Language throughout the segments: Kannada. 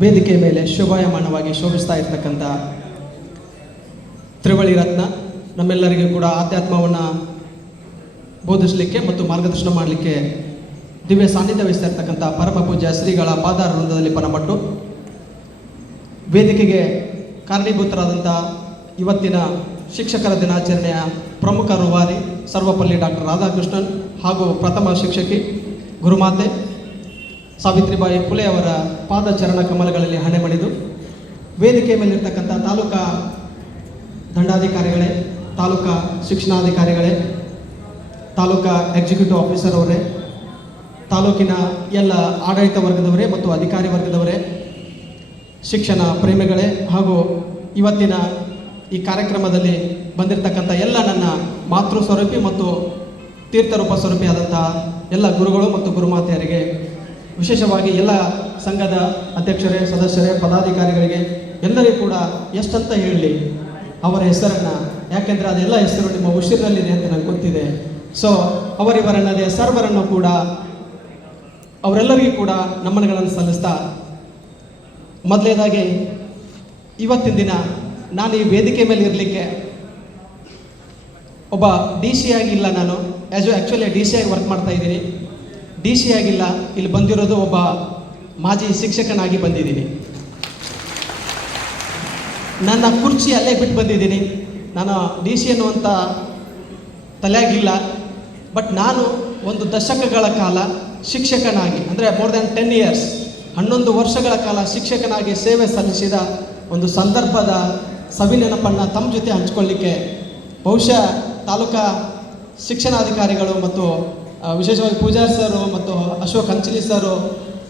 ವೇದಿಕೆ ಮೇಲೆ ಶೋಭಾಯಮಾನವಾಗಿ ಶೋಭಿಸ್ತಾ ಇರತಕ್ಕಂಥ ತ್ರಿವಳಿ ರತ್ನ, ನಮ್ಮೆಲ್ಲರಿಗೂ ಕೂಡ ಆಧ್ಯಾತ್ಮವನ್ನು ಬೋಧಿಸಲಿಕ್ಕೆ ಮತ್ತು ಮಾರ್ಗದರ್ಶನ ಮಾಡಲಿಕ್ಕೆ ದಿವ್ಯ ಸಾನ್ನಿಧ್ಯ ವಹಿಸ್ತಾ ಇರ್ತಕ್ಕಂಥ ಪರಮ ಪೂಜ್ಯ ಶ್ರೀಗಳ ಪಾದಾರ ವೃಂದದಲ್ಲಿ ಪನಮಟ್ಟು, ವೇದಿಕೆಗೆ ಕಾರಣೀಭೂತರಾದಂಥ ಇವತ್ತಿನ ಶಿಕ್ಷಕರ ದಿನಾಚರಣೆಯ ಪ್ರಮುಖ ರೂವಾರಿ ಸರ್ವಪಲ್ಲಿ ಡಾಕ್ಟರ್ ರಾಧಾಕೃಷ್ಣನ್ ಹಾಗೂ ಪ್ರಥಮ ಶಿಕ್ಷಕಿ ಗುರುಮಾತೆ ಸಾವಿತ್ರಿಬಾಯಿ ಫುಲೆ ಅವರ ಪಾದಚರಣ ಕಮಲಗಳಲ್ಲಿ ಹಣೆ ಮಣಿದು, ವೇದಿಕೆ ಮೇಲಿರ್ತಕ್ಕಂಥ ತಾಲೂಕಾ ದಂಡಾಧಿಕಾರಿಗಳೇ, ತಾಲೂಕಾ ಶಿಕ್ಷಣಾಧಿಕಾರಿಗಳೇ, ತಾಲೂಕಾ ಎಕ್ಸಿಕ್ಯೂಟಿವ್ ಆಫೀಸರ್ ಅವರೇ, ತಾಲೂಕಿನ ಎಲ್ಲ ಆಡಳಿತ ವರ್ಗದವರೇ ಮತ್ತು ಅಧಿಕಾರಿ ವರ್ಗದವರೇ, ಶಿಕ್ಷಣ ಪ್ರೇಮಿಗಳೇ ಹಾಗೂ ಇವತ್ತಿನ ಈ ಕಾರ್ಯಕ್ರಮದಲ್ಲಿ ಬಂದಿರತಕ್ಕಂಥ ಎಲ್ಲ ನನ್ನ ಮಾತೃ ಸ್ವರೂಪಿ ಮತ್ತು ತೀರ್ಥರೂಪ ಸ್ವರೂಪಿಯಾದಂಥ ಎಲ್ಲ ಗುರುಗಳು ಮತ್ತು ಗುರುಮಾತೆಯರಿಗೆ, ವಿಶೇಷವಾಗಿ ಎಲ್ಲ ಸಂಘದ ಅಧ್ಯಕ್ಷರೇ, ಸದಸ್ಯರೇ, ಪದಾಧಿಕಾರಿಗಳಿಗೆ ಎಲ್ಲರಿಗೂ ಕೂಡ ಎಷ್ಟಂತ ಹೇಳಲಿ ಅವರ ಹೆಸರನ್ನು, ಯಾಕೆಂದರೆ ಅದೆಲ್ಲ ಹೆಸರು ನಿಮ್ಮ ಉಸಿರಿನಲ್ಲಿದೆ ಅಂತ ನನಗೆ ಗೊತ್ತಿದೆ. ಸೊ ಅವರಿವರನ್ನದೇ ಸರ್ವರನ್ನು ಕೂಡ ಅವರೆಲ್ಲರಿಗೂ ಕೂಡ ನಮನಗಳನ್ನು ಸಲ್ಲಿಸ್ತಾ, ಮೊದಲನೇದಾಗಿ ಇವತ್ತಿನ ದಿನ ನಾನು ಈ ವೇದಿಕೆ ಮೇಲೆ ಇರಲಿಕ್ಕೆ ಒಬ್ಬ ಡಿ ಸಿ ಆಗಿಲ್ಲ, ನಾನು ಆ್ಯಕ್ಚುಲಿ ಡಿ ಸಿ ಆಗಿ ವರ್ಕ್ ಮಾಡ್ತಾ ಇದ್ದೀನಿ. ಡಿ ಸಿ ಆಗಿಲ್ಲ, ಇಲ್ಲಿ ಬಂದಿರೋದು ಒಬ್ಬ ಮಾಜಿ ಶಿಕ್ಷಕನಾಗಿ ಬಂದಿದ್ದೀನಿ. ನನ್ನ ಕುರ್ಚಿ ಅಲ್ಲೇ ಬಿಟ್ಟು ಬಂದಿದ್ದೀನಿ. ನಾನು ಡಿ ಸಿ ಅನ್ನುವಂಥ ತಲೆಯಾಗಿಲ್ಲ, ಬಟ್ ನಾನು ಒಂದು ದಶಕಗಳ ಕಾಲ ಶಿಕ್ಷಕನಾಗಿ, ಅಂದರೆ ಮೋರ್ ದ್ಯಾನ್ 10 years 11 ವರ್ಷಗಳ ಕಾಲ ಶಿಕ್ಷಕನಾಗಿ ಸೇವೆ ಸಲ್ಲಿಸಿದ ಒಂದು ಸಂದರ್ಭದ ಸವಿನೆನಪನ್ನು ತಮ್ಮ ಜೊತೆ ಹಂಚ್ಕೊಳ್ಳಿಕ್ಕೆ ಬಹುಶಃ ತಾಲೂಕಾ ಶಿಕ್ಷಣಾಧಿಕಾರಿಗಳು ಮತ್ತು ವಿಶೇಷವಾಗಿ ಪೂಜಾರಿ ಸರು ಮತ್ತು ಅಶೋಕ್ ಹಂಚಲಿ ಸರು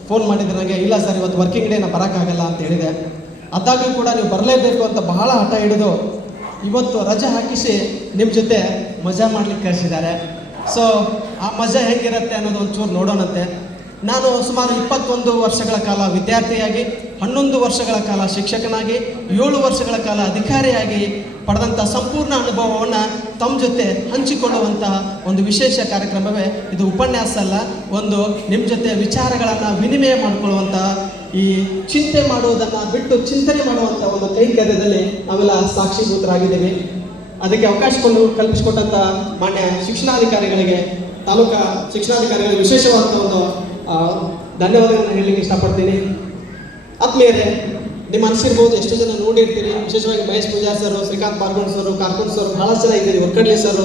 ಫೋನ್ ಮಾಡಿದ್ರೆ ನನಗೆ, ಇಲ್ಲ ಸರ್ ಇವತ್ತು ವರ್ಕಿಂಗ್ ಡೇ ನಾನು ಬರೋಕ್ಕಾಗಲ್ಲ ಅಂತ ಹೇಳಿದೆ. ಅದಾಗೂ ಕೂಡ ನೀವು ಬರಲೇಬೇಕು ಅಂತ ಬಹಳ ಹಠ ಹಿಡಿದು ಇವತ್ತು ರಜೆ ಹಾಕಿಸಿ ನಿಮ್ಮ ಜೊತೆ ಮಜಾ ಮಾಡಲಿಕ್ಕೆ ಕಳಿಸಿದ್ದಾರೆ. ಸೊ ಆ ಮಜಾ ಹೇಗಿರುತ್ತೆ ಅನ್ನೋದು ಒಂಚೂರು ನೋಡೋಣಂತೆ. ನಾನು ಸುಮಾರು 21 ವರ್ಷಗಳ ಕಾಲ ವಿದ್ಯಾರ್ಥಿಯಾಗಿ, 11 ವರ್ಷಗಳ ಕಾಲ ಶಿಕ್ಷಕನಾಗಿ, 7 ವರ್ಷಗಳ ಕಾಲ ಅಧಿಕಾರಿಯಾಗಿ ಪಡೆದಂಥ ಸಂಪೂರ್ಣ ಅನುಭವವನ್ನು ತಮ್ಮ ಜೊತೆ ಹಂಚಿಕೊಳ್ಳುವಂಥ ಒಂದು ವಿಶೇಷ ಕಾರ್ಯಕ್ರಮವೇ ಇದು. ಉಪನ್ಯಾಸ ಅಲ್ಲ, ಒಂದು ನಿಮ್ಮ ಜೊತೆ ವಿಚಾರಗಳನ್ನು ವಿನಿಮಯ ಮಾಡಿಕೊಳ್ಳುವಂಥ, ಈ ಚಿಂತೆ ಮಾಡುವುದನ್ನು ಬಿಟ್ಟು ಚಿಂತನೆ ಮಾಡುವಂಥ ಒಂದು ಕೈಂಕರ್ಯದಲ್ಲಿ ನಾವೆಲ್ಲ ಸಾಕ್ಷೀಭೂತರಾಗಿದ್ದೀವಿ. ಅದಕ್ಕೆ ಅವಕಾಶ ಕಲ್ಪಿಸಿಕೊಟ್ಟಂಥ ಮಾನ್ಯ ಶಿಕ್ಷಣಾಧಿಕಾರಿಗಳಿಗೆ, ತಾಲೂಕಾ ಶಿಕ್ಷಣಾಧಿಕಾರಿಗಳಿಗೆ ವಿಶೇಷವಾದಂಥ ಒಂದು ಧನ್ಯವಾದಗಳನ್ನು ಹೇಳಲಿಕ್ಕೆ ಇಷ್ಟಪಡ್ತೀನಿ. ಆತ್ಮೀಯರೇ, ನಿಮ್ಮ ಅನಿಸಿರ್ಬೋದು, ಎಷ್ಟು ಜನ ನೋಡಿರ್ತೀರಿ, ವಿಶೇಷವಾಗಿ ಮಹೇಶ್ ಪೂಜಾರಿ ಸರು, ಶ್ರೀಕಾಂತ್ ಪಾರ್ಗೋಣ್ ಸರು, ಕಾರ್ಕೂನ್ ಸರು, ಬಹಳಷ್ಟು ಜನ ಇದ್ದೀರಿ, ವರ್ಕಡ್ಲಿ ಸರು,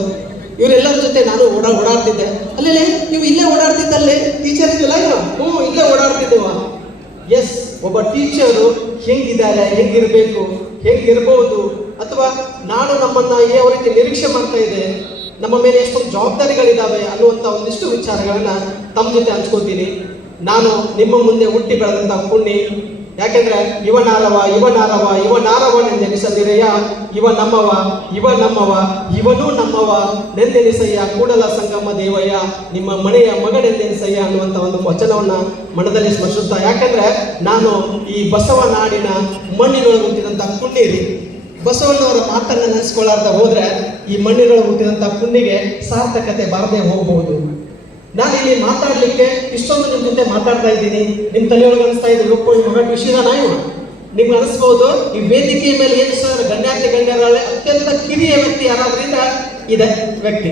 ಇವರೆಲ್ಲರ ಜೊತೆ ನಾನು ಓಡಾಡ್ತಿದ್ದೆ. ಅಲ್ಲೇ ನೀವು ಇಲ್ಲೇ ಓಡಾಡ್ತಿದ್ದಲ್ಲಿ ಟೀಚರ್ ಇದ್ದಿಲ್ಲ, ಇಲ್ಲೇ ಓಡಾಡ್ತಿದ್ದೇವ. ಎಸ್, ಒಬ್ಬ ಟೀಚರು ಹೆಂಗಿದ್ದಾರೆ, ಹೆಂಗಿರಬೇಕು, ಹೆಂಗಿರ್ಬೋದು, ಅಥವಾ ನಾಡು ನಮ್ಮನ್ನು ಯಾವ ರೀತಿ ನಿರೀಕ್ಷೆ ಮಾಡ್ತಾ ಇದೆ, ನಮ್ಮ ಮೇಲೆ ಎಷ್ಟೊಂದು ಜವಾಬ್ದಾರಿಗಳಿದ್ದಾವೆ ಅನ್ನುವಂಥ ಒಂದಿಷ್ಟು ವಿಚಾರಗಳನ್ನು ತಮ್ಮ ಜೊತೆ ಹಂಚ್ಕೊತೀನಿ. ನಾನು ನಿಮ್ಮ ಮುಂದೆ ಹುಟ್ಟಿ ಬೆಳೆದಂಥ ಪುಣ್ಯ, ಯಾಕೆಂದರೆ ಇವನೆಂದೆನಿಸದಿರಯ್ಯ, ಇವ ನಮ್ಮವ ಇವನೂ ನಮ್ಮವ ನೆಂದೆನಿಸಯ್ಯ, ಕೂಡಲ ಸಂಗಮ ದೇವಯ್ಯ, ನಿಮ್ಮ ಮನೆಯ ಮಗನೆಂದೆನಿಸಯ್ಯ ಅನ್ನುವಂಥ ಒಂದು ವಚನವನ್ನು ಮನದಲ್ಲಿ ಸ್ಮರಿಸುತ್ತಾ, ಯಾಕೆಂದರೆ ನಾನು ಈ ಬಸವ ನಾಡಿನ ಮಣ್ಣಿನೊಳಗೆ ಹುಟ್ಟಿದಂಥ ಪುಣ್ಯರಿ. ಬಸವಣ್ಣವರ ಮಾತನ್ನು ನೆನೆಸ್ಕೊಳ್ಳಾರ್ದ ಹೋದ್ರೆ ಈ ಮಣ್ಣಿನೊಳಗೆ ಹುಟ್ಟಿದಂಥ ಪುಣ್ಯಗೆ ಸಾರ್ಥಕತೆ ಬಾರದೆ ಹೋಗಬಹುದು. ನಾನು ಇಲ್ಲಿ ಮಾತಾಡಲಿಕ್ಕೆ ಇಷ್ಟೊಂದು ನಿಮ್ಮ ಜೊತೆ ಮಾತಾಡ್ತಾ ಇದ್ದೀನಿ, ನಿಮ್ಮ ತಲೆಯೊಳಗೆ ಅನಿಸ್ತಾ ಇದೆ ಮಗ ವಿಷಯದ ನಾಯು. ನಿಮ್ಗೆ ಅನಿಸ್ಬೋದು ಈ ವೇದಿಕೆಯ ಮೇಲೆ ಏನು ಸರ್ ಗಣ್ಯರಲ್ಲಿ ಅತ್ಯಂತ ಕಿರಿಯ ವ್ಯಕ್ತಿ ಯಾರಾದ್ರಿಂದ ಇದೆ ವ್ಯಕ್ತಿ.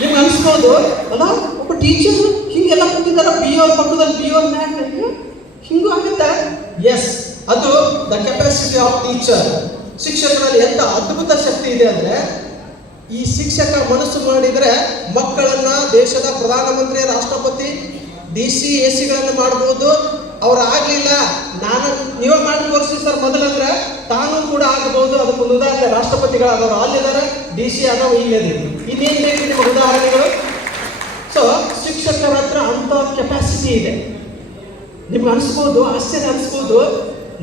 ನಿಮ್ಗೆ ಅನಿಸ್ಬೋದು, ಅಲ್ಲ ಒಬ್ಬ ಟೀಚರ್ ಹಿಂಗೆಲ್ಲ ಕೂತಿದ್ದಾರ, BO ಪಕ್ಕದಲ್ಲಿ BO ಹಿಂಗೂ ಆಗುತ್ತೆ. ಎಸ್, ಅದು ದ ಕೆಪಾಸಿಟಿ ಆಫ್ ಟೀಚರ್. ಶಿಕ್ಷಕರಲ್ಲಿ ಎಂಥ ಅದ್ಭುತ ಶಕ್ತಿ ಇದೆ ಅಂದರೆ, ಈ ಶಿಕ್ಷಕ ಮನಸ್ಸು ಮಾಡಿದರೆ ಮಕ್ಕಳನ್ನ ದೇಶದ ಪ್ರಧಾನಮಂತ್ರಿ, ರಾಷ್ಟ್ರಪತಿ, DC, AC ಮಾಡ್ಬೋದು. ಅವ್ರು ಆಗಲಿಲ್ಲ, ನೀವೇ ಮಾಡಿ ತೋರಿಸಿ ಸರ್ ಮೊದಲಂದ್ರೆ ತಾನು ಕೂಡ ಆಗಬಹುದು. ಅದಕ್ಕೊಂದು ಉದಾಹರಣೆ ರಾಷ್ಟ್ರಪತಿಗಳಾದವರು ಅಲ್ಲಿದ್ದಾರೆ, DC ಆದವು ಇಲ್ಲದೆ, ಇನ್ನೇನು ಬೇಕು ನಿಮ್ಮ ಉದಾಹರಣೆಗಳು? ಸೊ ಶಿಕ್ಷಕರ ಹತ್ರ ಅಂಥ ಕೆಪಾಸಿಟಿ ಇದೆ. ನಿಮ್ಗೆ ಅನಿಸ್ಬೋದು, ಆಶ್ಚರ್ಯ ಅನಿಸ್ಬೋದು,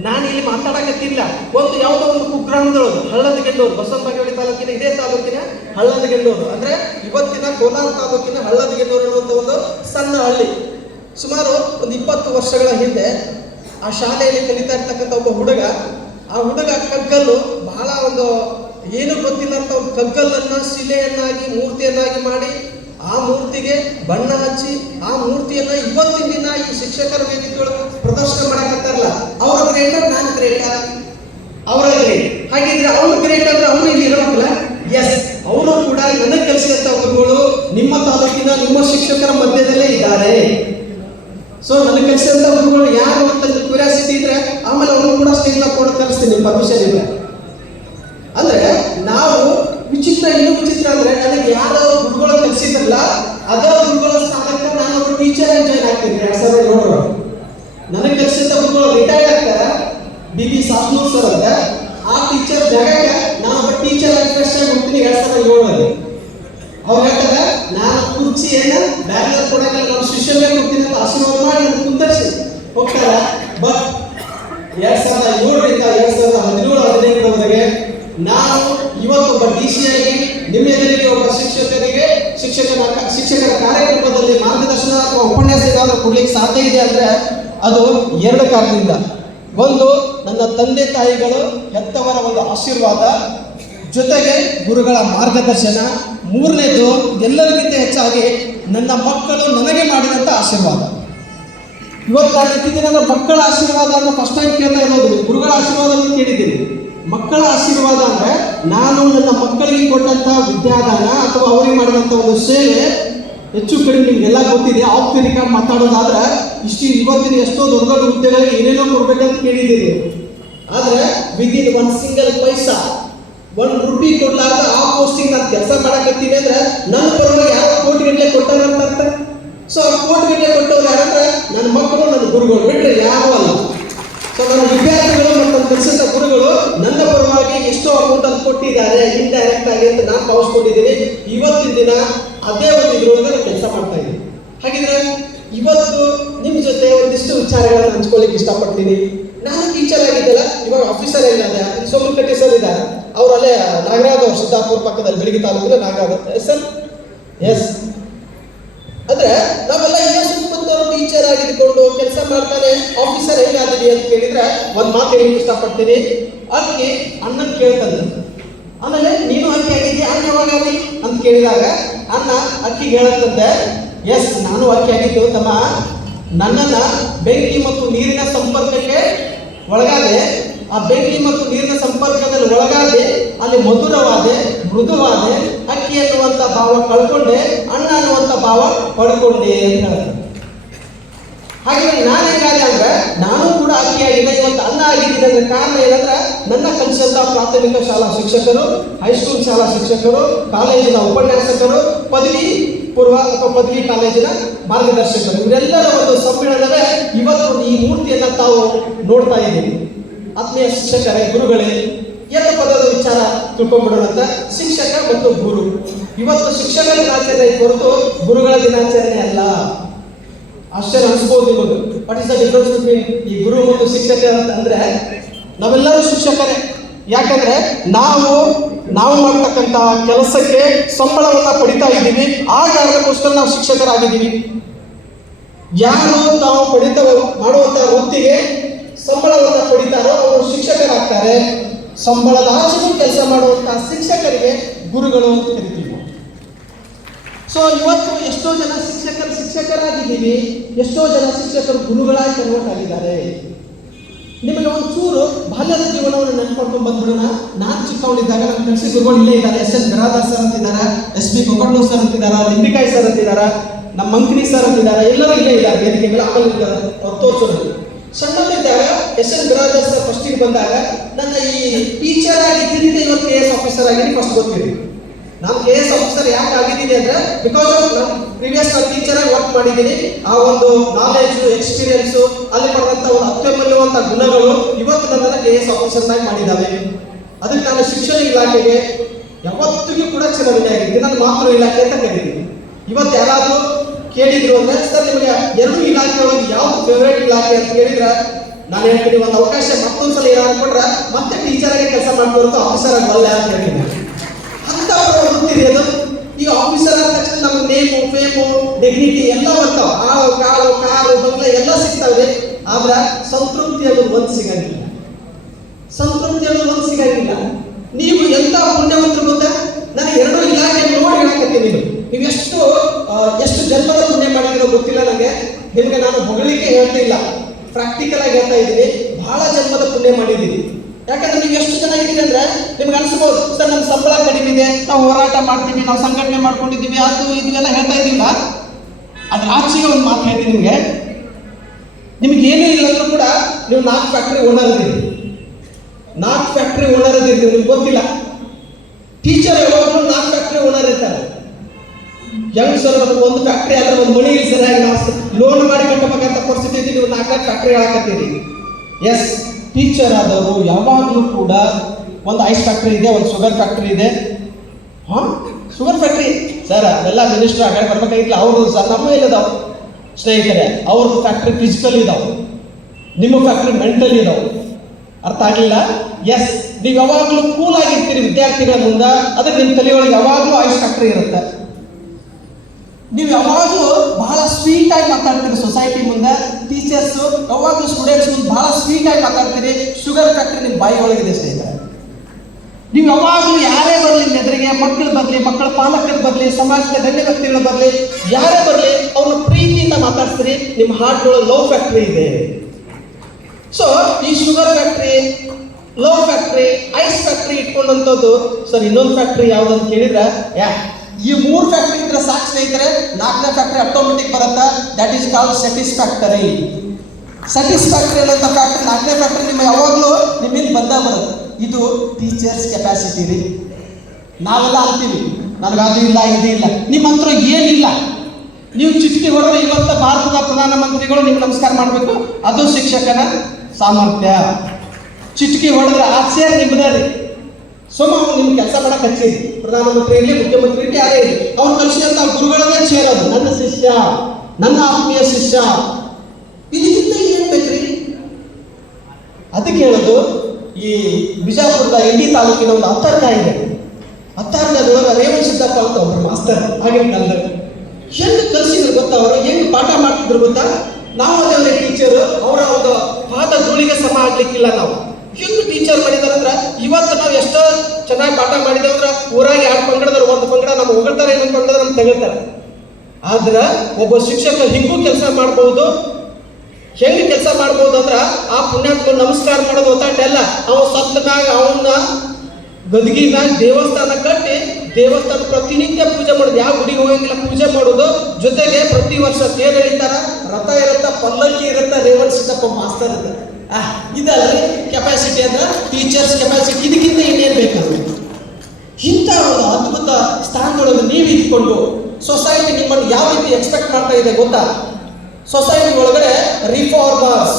ನಾನು ಇಲ್ಲಿ ಮಾತಾಡಕತ್ತಿಲ್ಲ. ಯಾವುದೋ ಒಂದು ಕುಗ್ರಾಮದೊಳಗೆ ಹಳ್ಳದಗೆಂಡೂರು, ಬಸವನಬಾಗೇವಾಡಿ ತಾಲೂಕಿನ ಇದೇ ತಾಲೂಕಿನ ಹಳ್ಳದಗೆಂಡೂರು, ಅಂದರೆ ಇವತ್ತಿನ ಕೋಲಾರ ತಾಲೂಕಿನ ಹಳ್ಳದಗೆಂಡೂರು ಅನ್ನುವಂಥ ಒಂದು ಸಣ್ಣ ಹಳ್ಳಿ. ಸುಮಾರು ಒಂದು 20 ವರ್ಷಗಳ ಹಿಂದೆ ಆ ಶಾಲೆಯಲ್ಲಿ ಕಲಿತಾ ಇರ್ತಕ್ಕಂಥ ಒಬ್ಬ ಹುಡುಗ, ಆ ಹುಡುಗ ಕಗ್ಗಲ್ಲು ಬಹಳ ಒಂದು ಏನು ಗೊತ್ತಿಲ್ಲ ಅಂತ ಒಂದು ಕಗ್ಗಲ್ಲನ್ನು ಶಿಲೆಯನ್ನಾಗಿ ಮೂರ್ತಿಯನ್ನಾಗಿ ಮಾಡಿ ಆ ಮೂರ್ತಿಗೆ ಬಣ್ಣ ಹಚ್ಚಿ ಆ ಮೂರ್ತಿಯನ್ನು ಇವತ್ತಿನ ದಿನ ಈ ಶಿಕ್ಷಕರ ವೇದಿಕೆಗಳು ಪ್ರದರ್ಶನ ಮಾಡಕತ್ತಾರಲ್ಲ, ಅಲ್ಲ. ಅವರ ಗ್ರೇಟರ್, ನಾನು ಗ್ರೇಟರ್, ಅವರ ಗ್ರೇಟ್. ಹಾಗಿದ್ರೆ ಅವ್ರು ಗ್ರೇಟ್ ಅಂದ್ರೆ ಅವರು ಇಲ್ಲಿ ಇರಬೇಕಲ್ಲ. ಎಸ್, ಅವರು ಕೂಡ ನನಗೆ ಕಲಿಸಿದಂತ ಗುರುಗಳು ನಿಮ್ಮ ತಾಲೂಕಿನ ನಿಮ್ಮ ಶಿಕ್ಷಕರ ಮಧ್ಯದಲ್ಲೇ ಇದ್ದಾರೆ. ಸೊ ನನಗೆ ಕಲಿಸಿದಂತ ಗುರುಗಳು ಯಾರು ಅಂತ ಕ್ಯೂರಿಯಾಸಿಟಿ ಇದ್ರೆ ಆಮೇಲೆ ಅವರು ಕೂಡ ಸ್ಟೇಜ್ ನ ಕೊಟ್ಟು ಕಲಿಸ್ತೀನಿ, ಪರ್ಮಿಷನ್ ಇದೆ. ಅಂದ್ರೆ ನಾವು ವಿಚಿತ್ರ, ಇನ್ನೂ ವಿಚಿತ್ರ ಅಂದ್ರೆ ನನಗೆ ಯಾರೋ ಗುರುಗಳು ಕಲಿಸಿದ್ರಲ್ಲ ಅದೇ ಗುರುಗಳ ಸ್ಥಾನಕ್ಕೆ ನಾನು ಒಬ್ಬ ಟೀಚರ್ ಆಗಿ ಜಾಯ್ನ್ ಆಗ್ತೀನಿ. 2007 ನನಗೆ ಕಲಿಸಿದ ಗುರುಗಳು ರಿಟೈರ್ಡ್ ಆಗ್ತಾರೆ, BB ಸಾಸ್ನೂರ್ ಸರ್ ಅಂತ. ಆ ಟೀಚರ್ ಜಾಗಕ್ಕೆ ನಾನು ಒಬ್ಬ ಟೀಚರ್ ಆಗಿ ಫ್ರೆಶ್ ಆಗಿ ಹೋಗ್ತೀನಿ 2007. ಅವ್ರು ಹೇಳ್ತಾರೆ ನಾನು ಕುರ್ಚಿಯನ್ನ ಬ್ಯಾಗ್ನಲ್ಲಿ ಕೊಡಲ್ಲ, ನಾನು ಶಿಷ್ಯನೇ ಕೊಡ್ತೀನಿ ಅಂತ ಆಶೀರ್ವಾದ ಮಾಡಿ ನಾನು ಕುಂದರ್ಸಿ ಹೋಗ್ತಾರೆ. ಬಟ್ 2007ರಿಂದ 2017-18 ನಾನು ಇವತ್ತು ಒಬ್ಬ DC ಆಗಿ ನಿಮ್ಮ ಎದುರಿಗೆ ಒಬ್ಬ ಶಿಕ್ಷಕರ ಕಾರ್ಯಕ್ರಮದಲ್ಲಿ ಮಾರ್ಗದರ್ಶನ ಅಥವಾ ಉಪನ್ಯಾಸ ಏನಾದರೂ ಕೊಡ್ಲಿಕ್ಕೆ ಸಾಧ್ಯ ಇದೆ ಅಂದ್ರೆ ಅದು 2 ಕಾರಣದಿಂದ. ಒಂದು, ನನ್ನ ತಂದೆ ತಾಯಿಗಳು ಹೆತ್ತವರ ಒಂದು ಆಶೀರ್ವಾದ, ಜೊತೆಗೆ ಗುರುಗಳ ಮಾರ್ಗದರ್ಶನ. 3ನೇದು, ಎಲ್ಲರಿಗಿಂತ ಹೆಚ್ಚಾಗಿ ನನ್ನ ಮಕ್ಕಳು ನನಗೆ ಮಾಡಿದಂಥ ಆಶೀರ್ವಾದ. ಇವತ್ತು ನಾನು ಇಟ್ಟಿದ್ದೀನಿ ಅಂದ್ರೆ ಮಕ್ಕಳ ಆಶೀರ್ವಾದ ಅನ್ನೋ ಫಸ್ಟ್ ಟೈಮ್ ಕೇಳ್ತಾ ಇರೋದು. ಗುರುಗಳ ಆಶೀರ್ವಾದ ಕೇಳಿದ್ದೀನಿ. ಮಕ್ಕಳ ಆಶೀರ್ವಾದ ಅಂದ್ರೆ ನಾನು ನನ್ನ ಮಕ್ಕಳಿಗೆ ಕೊಟ್ಟಂತ ವಿದ್ಯಾದಾನ ಅಥವಾ ಅವರಿಗೆ ಮಾಡಿದಂಥ ಒಂದು ಸೇವೆ. ಹೆಚ್ಚು ಕಡಿಮೆ ನಿಮ್ಗೆಲ್ಲ ಗೊತ್ತಿದೆ. ಆಫ್ ದಿ ರೆಕಾರ್ಡ್ ಮಾತಾಡೋದಾದ್ರೆ ಇವತ್ತಿನ ಎಷ್ಟೋ ದೊಡ್ಡ ದೊಡ್ಡ ಹುದ್ದೆಗಳಿಗೆ ಏನೇನೋ ಕೊಡ್ಬೇಕಂತ ಕೇಳಿದ್ದೀರಿ. ಆದ್ರೆ ವಿದಿನ್ 1 ಸಿಂಗಲ್ ಪೈಸಾ, 1 ರೂಪಿ ಕೊಡ್ಲಾರ್ದ ಆ ಪೋಸ್ಟಿಂಗ್ ನಾನು ಕೆಲಸ ಮಾಡಕತ್ತೀನಿ ಅಂದ್ರೆ ನನ್ನ ಪರವಾಗಿ ಯಾರೋ ಕೋಟಿಗಟ್ಟಲೆ ಕೊಟ್ಟಾರ ಅಂತ ಅರ್ಥ. ಸೊ ಆ ಕೋಟಿಗಟ್ಟಲೆ ಕೊಟ್ಟವ್ರು ಯಾರಂದ್ರೆ ನನ್ನ ಮಕ್ಕಳು, ನನ್ನ ಗುರುಗಳು, ಬಿಟ್ರೆ ಯಾರು ಅಲ್ಲ. ಸೊ ನನ್ನ ವಿದ್ಯಾರ್ಥಿಗಳು ಮತ್ತು ನನ್ನ ಕಲಿಸಿದ ಗುರುಗಳು ನನ್ನ ಪರವಾಗಿ ಎಷ್ಟೋ ಅಮೌಂಟ್ ಅಂತ ಕೊಟ್ಟಿದ್ದಾರೆ ಇಂಡೈರೆಕ್ಟ್ ಆಗಿ ಅಂತ ನಾನು ಭಾವಿಸ್ಕೊಂಡಿದ್ದೀನಿ. ಇವತ್ತಿನ ದಿನ ಅದೇ ಒಂದು ಇದ್ರೊಳಗೆ ಕೆಲಸ ಮಾಡ್ತಾ ಇದ್ದೀನಿ. ಹಾಗಿದ್ರೆ ಇವತ್ತು ನಿಮ್ಮ ಜೊತೆ ಒಂದಿಷ್ಟು ವಿಚಾರಗಳನ್ನು ಹಂಚ್ಕೊಳ್ಳಿಕ್ಕೆ ಇಷ್ಟಪಡ್ತೀನಿ. ನಾನು ಟೀಚರ್ ಆಗಿದ್ದಲ್ಲ, ಇವಾಗ ಆಫೀಸರ್ ಇಲ್ಲದೆ ಸೋಮನಕಟ್ಟಿ ಸರ್ ಇದ್ದಾರೆ. ಅವ್ರು ಅಲ್ಲೇ ನಾಗರಾಜ್, ಅವ್ರು ಸಿದ್ದಾಪುರ ಪಕ್ಕದಲ್ಲಿ ಬೆಳಗ್ಗೆ ತಾಲೂಕಿನ ನಾಗರಾಜ್ ಸರ್. ಎಸ್, ಅಂದ್ರೆ ನಾವೆಲ್ಲ ಸುಮ್ಮನೆ ಟೀಚರ್ ಆಗಿದ್ಕೊಂಡು ಕೆಲಸ ಮಾಡ್ತಾನೆ ಆಫೀಸರ್ ಹೇಗಾದಿವಿ ಅಂತ ಕೇಳಿದ್ರೆ ಒಂದು ಮಾತು ಹೇಳಲಿಕ್ಕೆ ಇಷ್ಟಪಡ್ತೀನಿ. ಅಕ್ಕಿ ಅಣ್ಣನ ಕೇಳ್ತಾನೆ, ಆಮೇಲೆ ನೀನು ಅಕ್ಕಿ ಆಗಿದ್ಯಾ, ಅಣ್ಣ ಯಾವಾಗಾದಿ ಅಂತ ಕೇಳಿದಾಗ ಅಣ್ಣ ಅಕ್ಕಿಗೆ ಹೇಳತ್ತಂತೆ, ಎಸ್ ನಾನು ಅಕ್ಕಿ ಆಗಿದ್ದು ತಮ್ಮ, ನನ್ನನ್ನ ಬೆಂಕಿ ಮತ್ತು ನೀರಿನ ಸಂಪರ್ಕಕ್ಕೆ ಒಳಗಾದೆ. ಆ ಬೆಂಕಿ ಮತ್ತು ನೀರಿನ ಸಂಪರ್ಕದಲ್ಲಿ ಒಳಗಾದೆ, ಅಲ್ಲಿ ಮಧುರವಾದೆ, ಮೃದುವಾದೆ, ಅಕ್ಕಿ ಅನ್ನುವಂಥ ಭಾವ ಕಳ್ಕೊಂಡೆ, ಅಣ್ಣ ಅನ್ನುವಂಥ ಭಾವ ಪಡ್ಕೊಂಡೆ ಅಂತ ಹೇಳ್ತಾರೆ. ಹಾಗೆ ನಾನು ಹೇಗಾದೆ ಅಂದ್ರೆ ನಾನು ಕೂಡ ಅಕ್ಕಿ ಆಗಿದೆ, ಇವತ್ತು ಅನ್ನ ಆಗಿದ್ದೀನಿ. ಅಂದ್ರೆ ಕಾರಣ ಏನಂದ್ರೆ ನನ್ನ ಕಲಿಸಿದಂಥ ಪ್ರಾಥಮಿಕ ಶಾಲಾ ಶಿಕ್ಷಕರು, ಹೈಸ್ಕೂಲ್ ಶಾಲಾ ಶಿಕ್ಷಕರು, ಕಾಲೇಜಿನ ಉಪನ್ಯಾಸಕರು, ಪದವಿ ಪೂರ್ವ ಅಥವಾ ಪದವಿ ಕಾಲೇಜಿನ ಮಾರ್ಗದರ್ಶಕರು, ಇವರೆಲ್ಲರ ಒಂದು ಸಮ್ಮೇಳನವೇ ಇವತ್ತು ಈ ಮೂರ್ತಿಯನ್ನು ತಾವು ನೋಡ್ತಾ ಇದ್ದೀವಿ. ಆತ್ಮೀಯ ಶಿಕ್ಷಕರೇ, ಗುರುಗಳೇ, ಎಲ್ಲ ಪದದ ವಿಚಾರ ತಿಳ್ಕೊಂಡ್ಬಿಡೋಣ ಅಂತ. ಶಿಕ್ಷಕ ಮತ್ತು ಗುರು, ಇವತ್ತು ಶಿಕ್ಷಕರ ದಿನಾಚರಣೆ ಹೊರತು ಗುರುಗಳ ದಿನಾಚರಣೆ ಅಲ್ಲ. ಆಶ್ಚರ್ಯ ಅನಿಸ್ಬೋದು ನಿಮಗೆ. What is the difference between ಈ ಗುರು ಮತ್ತು ಶಿಕ್ಷಕ ಅಂತ ಅಂದ್ರೆ ನಾವೆಲ್ಲರೂ ಶಿಕ್ಷಕರೇ. ಯಾಕಂದ್ರೆ ನಾವು ಮಾಡ್ತಕ್ಕಂಥ ಕೆಲಸಕ್ಕೆ ಸಂಬಳವನ್ನ ಪಡಿತಾ ಇದ್ದೀವಿ. ಆ ಕಾರಣಕ್ಕೋಸ್ಕರ ನಾವು ಶಿಕ್ಷಕರಾಗಿದ್ದೀವಿ. ಯಾರು ನಾವು ಮಾಡುವಂತ ವೃತ್ತಿಗೆ ಸಂಬಳವನ್ನ ಪಡಿತಾರೋ ಅವರು ಶಿಕ್ಷಕರಾಗ್ತಾರೆ. ಸಂಬಳದ ಆಚೆಗೂ ಕೆಲಸ ಮಾಡುವಂತಹ ಶಿಕ್ಷಕರಿಗೆ ಗುರುಗಳು ಅಂತ ಕರಿತೀವಿ. ಸೊ ಇವತ್ತು ಎಷ್ಟೋ ಜನ ಶಿಕ್ಷಕರಾಗಿದ್ದೀವಿ, ಎಷ್ಟೋ ಜನ ಶಿಕ್ಷಕರು ಗುರುಗಳಾಗಿ ಕನ್ವರ್ಟ್ ಆಗಿದ್ದಾರೆ. ನಿಮಗೆ ಒಂಚೂರು ಬಾಲ್ಯದ ಜೀವನವನ್ನು ನೆನ್ಕೊಂಡು ಬಂದ್ಬಿಡೋಣ. ನಾನು ಚಿಕ್ಕವನಿದ್ದಾಗ ನನ್ನ ಕಲಿಸಿ ಗುರುಗಳು ಇಲ್ಲೇ ಇದ್ದಾರೆ. SN ಬಿರಾದಾರ್ ಸರ್ ಅಂತಿದ್ದಾರೆ, SB ಕೊಕಡ್ಲು ಸರ್ ಅಂತಿದ್ದಾರೆ, ಲಿಂಬಿಕಾಯಿ ಸರ್ ಅಂತಿದ್ದಾರೆ, ನಮ್ಮ ಮಂಕ್ರಿ ಸರ್ ಅಂತಿದ್ದಾರೆ. ಎಲ್ಲರೂ ಇಲ್ಲೇ ಇದ್ದಾರೆ ವೇದಿಕೆಗಳು. ಆಮೇಲೆ ತೋರಿಸೋದು ಸಣ್ಣದಿದ್ದಾಗ SN ಬಿರಾದಾರ್ ಸರ್ ಫಸ್ಟಿಗೆ ಬಂದಾಗ ನನ್ನ ಈ ಟೀಚರ್ ಆಗಿದ್ದರಿಂದ ಇವತ್ತು KS ಆಫೀಸರ್ ಆಗಿದ್ದೀನಿ ಫಸ್ಟ್ ಗೊತ್ತಿದೆ. ನಾನು KS ಆಫೀಸರ್ ಯಾಕೆ ಆಗಿದ್ದೀನಿ ಅಂದ್ರೆ ಬಿಕಾಸ್ ಆಫ್ ನಾನು ಪ್ರೀವಿಯಸ್ ಟೀಚರ್ ಆಗಿ ವರ್ಕ್ ಮಾಡಿದ್ದೀನಿ. ಆ ಒಂದು ನಾಲೆಜ್, ಎಕ್ಸ್ಪೀರಿಯನ್ಸ್, ಅಲ್ಲಿ ಪಡೆದಂತ ಒಂದು ಅತ್ಯಮೂಲ್ಯವಂತ ಗುಣಗಳು ಇವತ್ತು ನನ್ನನ್ನು KS ಆಫೀಸರ್ ಆಗಿ ಮಾಡಿದ್ದಾವೆ. ಅದಕ್ಕೆ ನಾನು ಶಿಕ್ಷಣ ಇಲಾಖೆಗೆ ಯಾವತ್ತಿಗೂ ಕೂಡ ಚಿರಋಣಿಯಾಗಿದ್ದೀನಿ. ನಾನು ಮಾತೃ ಇಲಾಖೆ ಅಂತ ಕರೀತೀನಿ. ಇವತ್ತು ಯಾರಾದರೂ ಕೇಳಿದ್ರು ಅಂದ್ರೆ ಸರ್ ನಿಮಗೆ 2 ಇಲಾಖೆ ಒಳಗೆ ಯಾವ್ದು ಫೇವರೇಟ್ ಇಲಾಖೆ ಅಂತ ಕೇಳಿದ್ರೆ ನಾನು ಹೇಳ್ತೀನಿ ಒಂದು ಅವಕಾಶ ಮತ್ತೊಂದ್ಸಲ ಏನಾದ್ರು ಕೊಟ್ರೆ ಮತ್ತೆ ಟೀಚರ್ ಆಗಿ ಕೆಲಸ ಮಾಡ್ಬೋದು, ಆಫೀಸರ್ ಆಗಿ ಬಲ್ಲ ಅಂತ ಹೇಳ್ತೀನಿ. ಅಂತ ವೃತ್ತಿ ಅದು. ಈಗ ಆಫೀಸರ್ ಆದ ತಕ್ಷಣ ನಮ್ಗೆ ನೇಮು, ಫೇಮು, ಡಿಗ್ನಿಟಿ ಎಲ್ಲ ಬರ್ತಾವ. ಆಳು, ಕಾರು, ಬಂಗ್ಲೆ ಎಲ್ಲ ಸಿಗ್ತಾವೆ. ಆದ್ರೆ ಸಂತೃಪ್ತಿ ಅನ್ನೋದು ಒಂದು ಸಿಗಂಗಿಲ್ಲ. ನೀವು ಎಂತ ಪುಣ್ಯವಂತರು ಗೊತ್ತಾ? ನನಗೆ 2 ಇಲಾಖೆ ನೋಡಿ ಹೇಳಕತ್ತೀನಿ. ನೀವು ಎಷ್ಟು ಜನ್ಮದ ಪುಣ್ಯ ಮಾಡಿದಿರೋ ಗೊತ್ತಿಲ್ಲ ನನಗೆ. ನಿಮ್ಗೆ ನಾನು ಹೊಗಳಿಕೆ ಹೇಳ್ತಿಲ್ಲ. ಪ್ರಾಕ್ಟಿಕಲ್ ಆಗಿ ಹೇಳ್ತಾ ಇದ್ದೀನಿ, ಬಹಳ ಜನ್ಮದ ಪುಣ್ಯ ಮಾಡಿದ್ದೀವಿ. ಯಾಕಂದ್ರೆ ನೀವು ಎಷ್ಟು ಜನ ಇದ್ದೀರಿ ಅಂದ್ರೆ ನಿಮ್ಗೆ ಅನ್ಸ್ಬೋದು, ಸರ್ ನಮ್ಮ ಸಂಬಳ ಕಡಿಮೆ ಇದೆ, ನಾವು ಹೋರಾಟ ಮಾಡ್ತೀವಿ, ನಾವು ಸಂಘಟನೆ ಮಾಡ್ಕೊಂಡಿದ್ದೀವಿ, ಅದು ಇದೆಲ್ಲ ಹೇಳ್ತಾ ಇದ್ದಿಲ್ಲ. ಅದ್ರ ಆಚೆಗೆ ಒಂದು ಮಾತು ಹೇಳ್ತೀನಿ ನಿಮಗೆ, ನಿಮ್ಗೆ ಏನೂ ಇಲ್ಲ ಅಂದ್ರೂ ಕೂಡ ನೀವು 4 ಫ್ಯಾಕ್ಟ್ರಿ ಓನರ್ ಇದ್ದೀರಿ, 4 ಫ್ಯಾಕ್ಟ್ರಿ ಓನರ್ ಇದ್ದೀರಿ. ನಿಮ್ಗೆ ಗೊತ್ತಿಲ್ಲ, ಟೀಚರ್ ಯಾವಾಗಲೂ 4 ಫ್ಯಾಕ್ಟ್ರಿ ಓನರ್ ಇರ್ತಾರೆ. ಯಂಗ್ ಸರ್ ಒಂದು ಫ್ಯಾಕ್ಟ್ರಿ ಆದ್ರೆ ಒಂದು ಮನಿ ಸರಿಯಾಗಿ ನಾವು ಲೋನ್ ಮಾಡಿ ಕಟ್ಟಬೇಕಂತ ಪರಿಸ್ಥಿತಿ ಇದೆ, ನೀವು 4 ಫ್ಯಾಕ್ಟ್ರಿ ಹಾಕತ್ತೀರಿ. ಎಸ್, ಟೀಚರ್ ಆದವರು ಯಾವಾಗಲೂ ಕೂಡ ಒಂದು ಐಸ್ ಫ್ಯಾಕ್ಟ್ರಿ ಇದೆ, ಒಂದು ಶುಗರ್ ಫ್ಯಾಕ್ಟ್ರಿ ಇದೆ. ಹಾಂ, ಶುಗರ್ ಫ್ಯಾಕ್ಟ್ರಿ ಸರ್ ಅದೆಲ್ಲ ಮಿನಿಸ್ಟರ್ ಆಗಡೆ ಬರ್ಬೇಕಾಗಿಲ್ಲ. ಅವರು ಸರ್ ನಮ್ಮ ಇಲ್ಲದಾವ ಸ್ನೇಹಿತರೆ, ಅವ್ರದ್ದು ಫ್ಯಾಕ್ಟ್ರಿ ಫಿಸಿಕಲ್ ಇದಾವೆ, ನಿಮ್ಮ ಫ್ಯಾಕ್ಟ್ರಿ ಮೆಂಟಲ್ ಇದಾವೆ. ಅರ್ಥ ಆಗಲಿಲ್ಲ? ಎಸ್, ನೀವು ಯಾವಾಗಲೂ ಕೂಲ್ ಆಗಿರ್ತೀರಿ ವಿದ್ಯಾರ್ಥಿಗಳ ಮುಂದೆ, ಅದಕ್ಕೆ ನಿಮ್ಮ ತಲೆಯೊಳಗೆ ಯಾವಾಗಲೂ ಐಸ್ ಫ್ಯಾಕ್ಟ್ರಿ ಇರುತ್ತೆ. ನೀವು ಯಾವಾಗಲೂ ಬಹಳ ಸ್ವೀಟಾಗಿ ಮಾತಾಡ್ತೀರಿ ಸೊಸೈಟಿ ಮುಂದೆ, ಟೀಚರ್ಸು ಯಾವಾಗಲೂ ಸ್ಟೂಡೆಂಟ್ಸ್ ಮುಂದೆ ಬಹಳ ಸ್ವೀಟಾಗಿ ಮಾತಾಡ್ತೀರಿ. ಶುಗರ್ ಫ್ಯಾಕ್ಟ್ರಿ ನಿಮ್ಮ ಬಾಯಿ ಒಳಗಿದೆ ಸ್ನೇಹಿತರೆ. ನೀವು ಯಾವಾಗಲೂ ಯಾರೇ ಬರಲಿ ಎದುರಿಗೆ, ಮಕ್ಕಳು ಬರಲಿ, ಮಕ್ಕಳ ಪಾಲಕರು ಬರಲಿ, ಸಮಾಜದ ಗಣ್ಯ ವ್ಯಕ್ತಿಗಳು ಬರಲಿ, ಯಾರೇ ಬರಲಿ ಅವ್ರನ್ನ ಪ್ರೀತಿಯಿಂದ ಮಾತಾಡ್ತೀರಿ. ನಿಮ್ಮ ಹಾರ್ಟ್ ಒಳಗೆ ಲವ್ ಫ್ಯಾಕ್ಟ್ರಿ ಇದೆ. ಸೊ ಈ sugar factory, love factory, ice factory ಇಟ್ಕೊಂಡಂಥದ್ದು. ಸರ್ ಇನ್ನೊಂದು ಫ್ಯಾಕ್ಟ್ರಿ ಯಾವುದಂತ ಕೇಳಿದ್ರೆ, ಈ 3 ಫ್ಯಾಕ್ಟ್ರಿ ಇದ್ರೆ ಸಾಕು ಸ್ನೇಹಿತರೆ, 4ನೇ ಫ್ಯಾಕ್ಟ್ರಿ ಆಟೋಮೆಟಿಕ್ ಬರುತ್ತಾ. That is called satisfactory. Satisfactory ಅನ್ನೋಂಥ ಫ್ಯಾಕ್ಟ್ರಿ, 4ನೇ ಫ್ಯಾಕ್ಟ್ರಿ ನಿಮ್ಮ ಯಾವಾಗಲೂ ನಿಮ್ಮಿಂದ ಬಂದ ಬರುತ್ತೆ. ಇದು ಟೀಚರ್ಸ್ ಕೆಪಾಸಿಟಿ ರೀ. ನಾವೆಲ್ಲ ಅಂತೀವಿ ನನಗದು ಇಲ್ಲ, ಇದು ಇಲ್ಲ. ನಿಮ್ಮ ಹತ್ರ ಏನಿಲ್ಲ, ನೀವು ಚಿಟಿಕೆ ಹೊಡೆದ್ರೆ ಇವತ್ತು ಭಾರತದ ಪ್ರಧಾನಮಂತ್ರಿಗಳು ನಿಮ್ಗೆ ನಮಸ್ಕಾರ ಮಾಡಬೇಕು. ಅದು ಶಿಕ್ಷಕನ ಸಾಮರ್ಥ್ಯ. ಚಿಟಿಕೆ ಹೊಡೆದ್ರೆ ಆಚೆ ನಿಮ್ಮದೇ ರೀ. ಅವ್ನು ನಿಮ್ಗೆ ಕೆಲಸ ಮಾಡಕ್ಕೆ ಹಚ್ಚಿರಿ, ಪ್ರಧಾನಮಂತ್ರಿ ಇರಲಿ, ಮುಖ್ಯಮಂತ್ರಿ ಇರಲಿ, ಯಾರೇ ಇರಲಿ, ಅವ್ನು ಕಲಿಸಿದಂಥ ಗುರುಗಳನ್ನೇ ಸೇರೋದು. ನನ್ನ ಶಿಷ್ಯ, ನನ್ನ ಆತ್ಮೀಯ ಶಿಷ್ಯ, ಇದಕ್ಕಿಂತ ಏನು ಬೇಕ್ರಿ? ಅದಕ್ಕೆ ಹೇಳೋದು, ಈ ಬಿಜಾಪುರದ ಇಂಡಿ ತಾಲೂಕಿನ ಒಂದು ಅತ್ತಾರ್ಗ ಇದೆ. ಅತ್ತಾರ್ಗದೊಳಗೆ ರೇವಣ್ ಸಿದ್ದಪ್ಪ ಅಂತ ಒಬ್ಬರು ಮಾಸ್ತರ್ ಆಗಿನ ಕಾಲದಲ್ಲಿ ಹೆಂಗೆ ಕಲಿಸಿದ್ರು ಗೊತ್ತಾ? ಅವರು ಹೆಂಗೆ ಪಾಠ ಮಾಡ್ತಿದ್ರು ಗೊತ್ತಾ? ನಾವು ಅದೇ ಟೀಚರ್, ಅವರ ಒಂದು ಪಾದ ಧೂಳಿಗೆ ಸಮ ಆಗ್ಲಿಕ್ಕಿಲ್ಲ. ನಾವು ಹೆಂಗೆ ಟೀಚರ್ ಮಾಡಿದಾರೆ ಅಂದ್ರೆ, ಇವತ್ತು ನಾವು ಎಷ್ಟೋ ಚೆನ್ನಾಗಿ ಪಾಠ ಮಾಡಿದೇವೆ ಅಂದ್ರೆ ಊರಾಗಿ 2 ಪಂಗಡದವ್ರು, ಒಂದು ಪಂಗಡ ನಮ್ಮ ಹೊಗಳ್ತಾರೆ, ಇನ್ನೊಂದು ಪಂಗಡ ನಮ್ಗೆ ತೆಗಿತಾರೆ. ಆದ್ರೆ ಒಬ್ಬ ಶಿಕ್ಷಕ ಹಿಂಗೂ ಕೆಲಸ ಮಾಡ್ಬೋದು. ಹೆಂಗೆ ಕೆಲಸ ಮಾಡ್ಬೋದು ಅಂದ್ರೆ, ಆ ಪುಣ್ಯಾತ್ಮ ನಮಸ್ಕಾರ ಮಾಡೋದು ಒತ್ತಾಟೆಲ್ಲ ಅವ ಸತ್ತ ಮ್ಯಾಗ ಅವನ್ನ ಗದಗಿ ಮ್ಯಾಗ ದೇವಸ್ಥಾನ ಕಟ್ಟಿ, ದೇವಸ್ಥಾನ ಪ್ರತಿನಿತ್ಯ ಪೂಜೆ ಮಾಡೋದು. ಯಾವ ಗುಡಿಗೆ ಹೋಗಂಗಿಲ್ಲ, ಪೂಜೆ ಮಾಡೋದು. ಜೊತೆಗೆ ಪ್ರತಿ ವರ್ಷ ತೇರು ಎಳಿತಾರ, ರಥ ಇರುತ್ತ, ಪಲ್ಲಕ್ಕಿ ಇರುತ್ತೆ. ರೇವಣ್ ಸಿದ್ದಪ್ಪ ಮಾಸ್ತರ್ ಇರ್ತಾರೆ. ಇದಲ್ಲರಿ ಕೆಪಾಸಿಟಿ ಅಂದ್ರೆ ಟೀಚರ್ಸ್ ಕೆಪಾಸಿಟಿ. ಇದಕ್ಕಿಂತ ಇನ್ನೇನು ಬೇಕಾದ್ರೆ ಇಂಥ ಒಂದು ಅದ್ಭುತ ಸ್ಥಾನದೊಳಗೆ ನೀವು ಇದ್ಕೊಂಡು ಸೊಸೈಟಿ ನಿಮ್ಮನ್ನು ಯಾವ ರೀತಿ ಎಕ್ಸ್ಪೆಕ್ಟ್ ಮಾಡ್ತಾ ಇದೆ ಗೊತ್ತಾ? ಸೊಸೈಟಿ ಒಳಗಡೆ ರಿಫಾರ್ಮರ್ಸ್,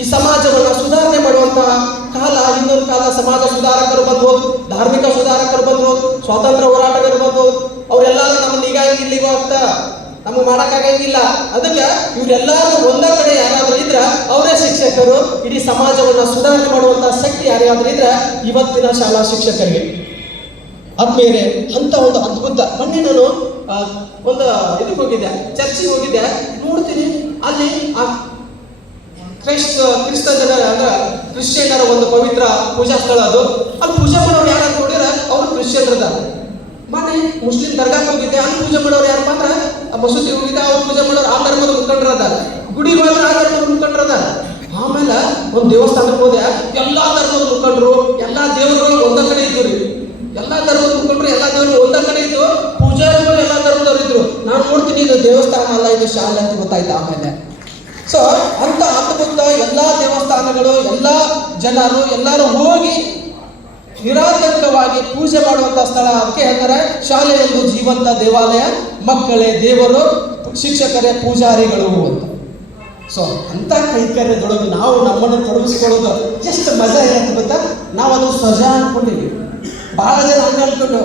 ಈ ಸಮಾಜವನ್ನು ಸುಧಾರಣೆ ಮಾಡುವಂತಹ ಕಾಲ. ಇನ್ನೊಂದು ಕಾಲ ಸಮಾಜ ಸುಧಾರಕರು ಬಂದ್ಬೋದು, ಧಾರ್ಮಿಕ ಸುಧಾರಕರು ಬಂದ್ಬೋದು, ಸ್ವಾತಂತ್ರ್ಯ ಹೋರಾಟಗಾರರು ಬಂದ್ಬೋದು. ಅವರೆಲ್ಲರೂ ನಮ್ಮನ್ನು ಹೀಗಾಗಿ ಇವತ್ತ ನಮಗೆ ಮಾಡೋಕ್ಕಾಗಂಗಿಲ್ಲ. ಅದಕ್ಕೆ ಇವರೆಲ್ಲರೂ ಒಂದ ಕಡೆ ಯಾರಾದರೂ ಇದ್ರೆ ಅವರೇ ಶಿಕ್ಷಕರು. ಇಡೀ ಸಮಾಜವನ್ನು ಸುಧಾರಣೆ ಮಾಡುವಂತಹ ಶಕ್ತಿ ಯಾರ್ಯಾದ್ರೂ ಇದ್ರೆ ಇವತ್ತಿನ ಶಾಲಾ ಶಿಕ್ಷಕರಿಗೆ. ಆದ್ಮೇಲೆ ಅಂತ ಒಂದು ಅದ್ಭುತ. ಮೊನ್ನೆ ನಾನು ಒಂದು ಇದಕ್ಕೆ ಹೋಗಿದ್ದೆ, ಚರ್ಚಿಗೆ ಹೋಗಿದ್ದೆ. ನೋಡ್ತೀನಿ ಅಲ್ಲಿ ಆ ಕ್ರಿಸ್ತ ಜನ ಅಂದ್ರೆ ಕ್ರಿಶ್ಚಿಯನ್ನರ ಒಂದು ಪವಿತ್ರ ಪೂಜಾ ಸ್ಥಳ ಅದು. ಅಲ್ಲಿ ಪೂಜೆ ಮಾಡೋರು ಯಾರು ಅಂತ ನೋಡಿದ್ರೆ ಅವರು ಕ್ರಿಶ್ಚಿಯನ್ರದ. ಮೊನ್ನೆ ಮುಸ್ಲಿಂ ದರ್ಗಾಕ್ಕೆ ಹೋಗಿದ್ದೆ, ಅಲ್ಲಿ ಪೂಜೆ ಮಾಡೋರು ಯಾರಪ್ಪ ಅಂದ್ರೆ ಆ ಮಸೂದಿ ಹೋಗಿದ್ದೆ, ಅವ್ರು ಪೂಜೆ ಮಾಡೋರು ಆ ಧರ್ಮದ ಮುಖಂಡರು ಅದಾರ, ಗುಡಿಗೆ ಹೋದ್ರೆ ಆ ಧರ್ಮದ ಮುಖಂಡರು ಅದಾರ. ಆಮೇಲೆ ಒಂದು ದೇವಸ್ಥಾನಕ್ಕೆ ಹೋದೆ, ಎಲ್ಲಾ ಧರ್ಮದ ಮುಖಂಡರು, ಎಲ್ಲಾ ದೇವರುಗಳು ಒಂದ ಕಡೆ ಇದ್ದು ರೀ. ಎಲ್ಲಾ ಧರ್ಮದ ಮುಖಂಡರು, ಎಲ್ಲಾ ದೇವರು ಒಂದ ಕಡೆ ಇದ್ದು, ಪೂಜಾರಿಗಳು ಎಲ್ಲಾ ಧರ್ಮದವ್ರು ಇದ್ರು. ನಾನು ನೋಡ್ತೀನಿ ಇದು ದೇವಸ್ಥಾನ ಅಲ್ಲ, ಇದು ಶಾಲೆ ಅಂತ ಗೊತ್ತಾಯ್ತು ಆಮೇಲೆ. ಸೊ ಅಂತ ಅದ್ಭುತ ಎಲ್ಲ ದೇವಸ್ಥಾನಗಳು, ಎಲ್ಲ ಜನರು ಎಲ್ಲರೂ ಹೋಗಿ ನಿರಾತಂಕವಾಗಿ ಪೂಜೆ ಮಾಡುವಂಥ ಸ್ಥಳ. ಅದಕ್ಕೆ ಹೇಳ್ತಾರೆ ಶಾಲೆಯೊಂದು ಜೀವಂತ ದೇವಾಲಯ, ಮಕ್ಕಳೇ ದೇವರು, ಶಿಕ್ಷಕರೇ ಪೂಜಾರಿಗಳು ಅಂತ. ಸೊ ಅಂಥ ಕೈಕರ್ಯದೊಳಗೆ ನಾವು ನಮ್ಮನ್ನು ತೊಡಗಿಸ್ಕೊಳ್ಳೋದು ಎಷ್ಟು ಮಜಾ ಇರುತ್ತೆ ಗೊತ್ತಾ? ನಾವು ಅದು ಸಹಜ ಅಂದ್ಕೊಂಡಿವಿ. ಭಾಳ ಜನ ಹಂಗೆ ಅಂದ್ಕೊಂಡು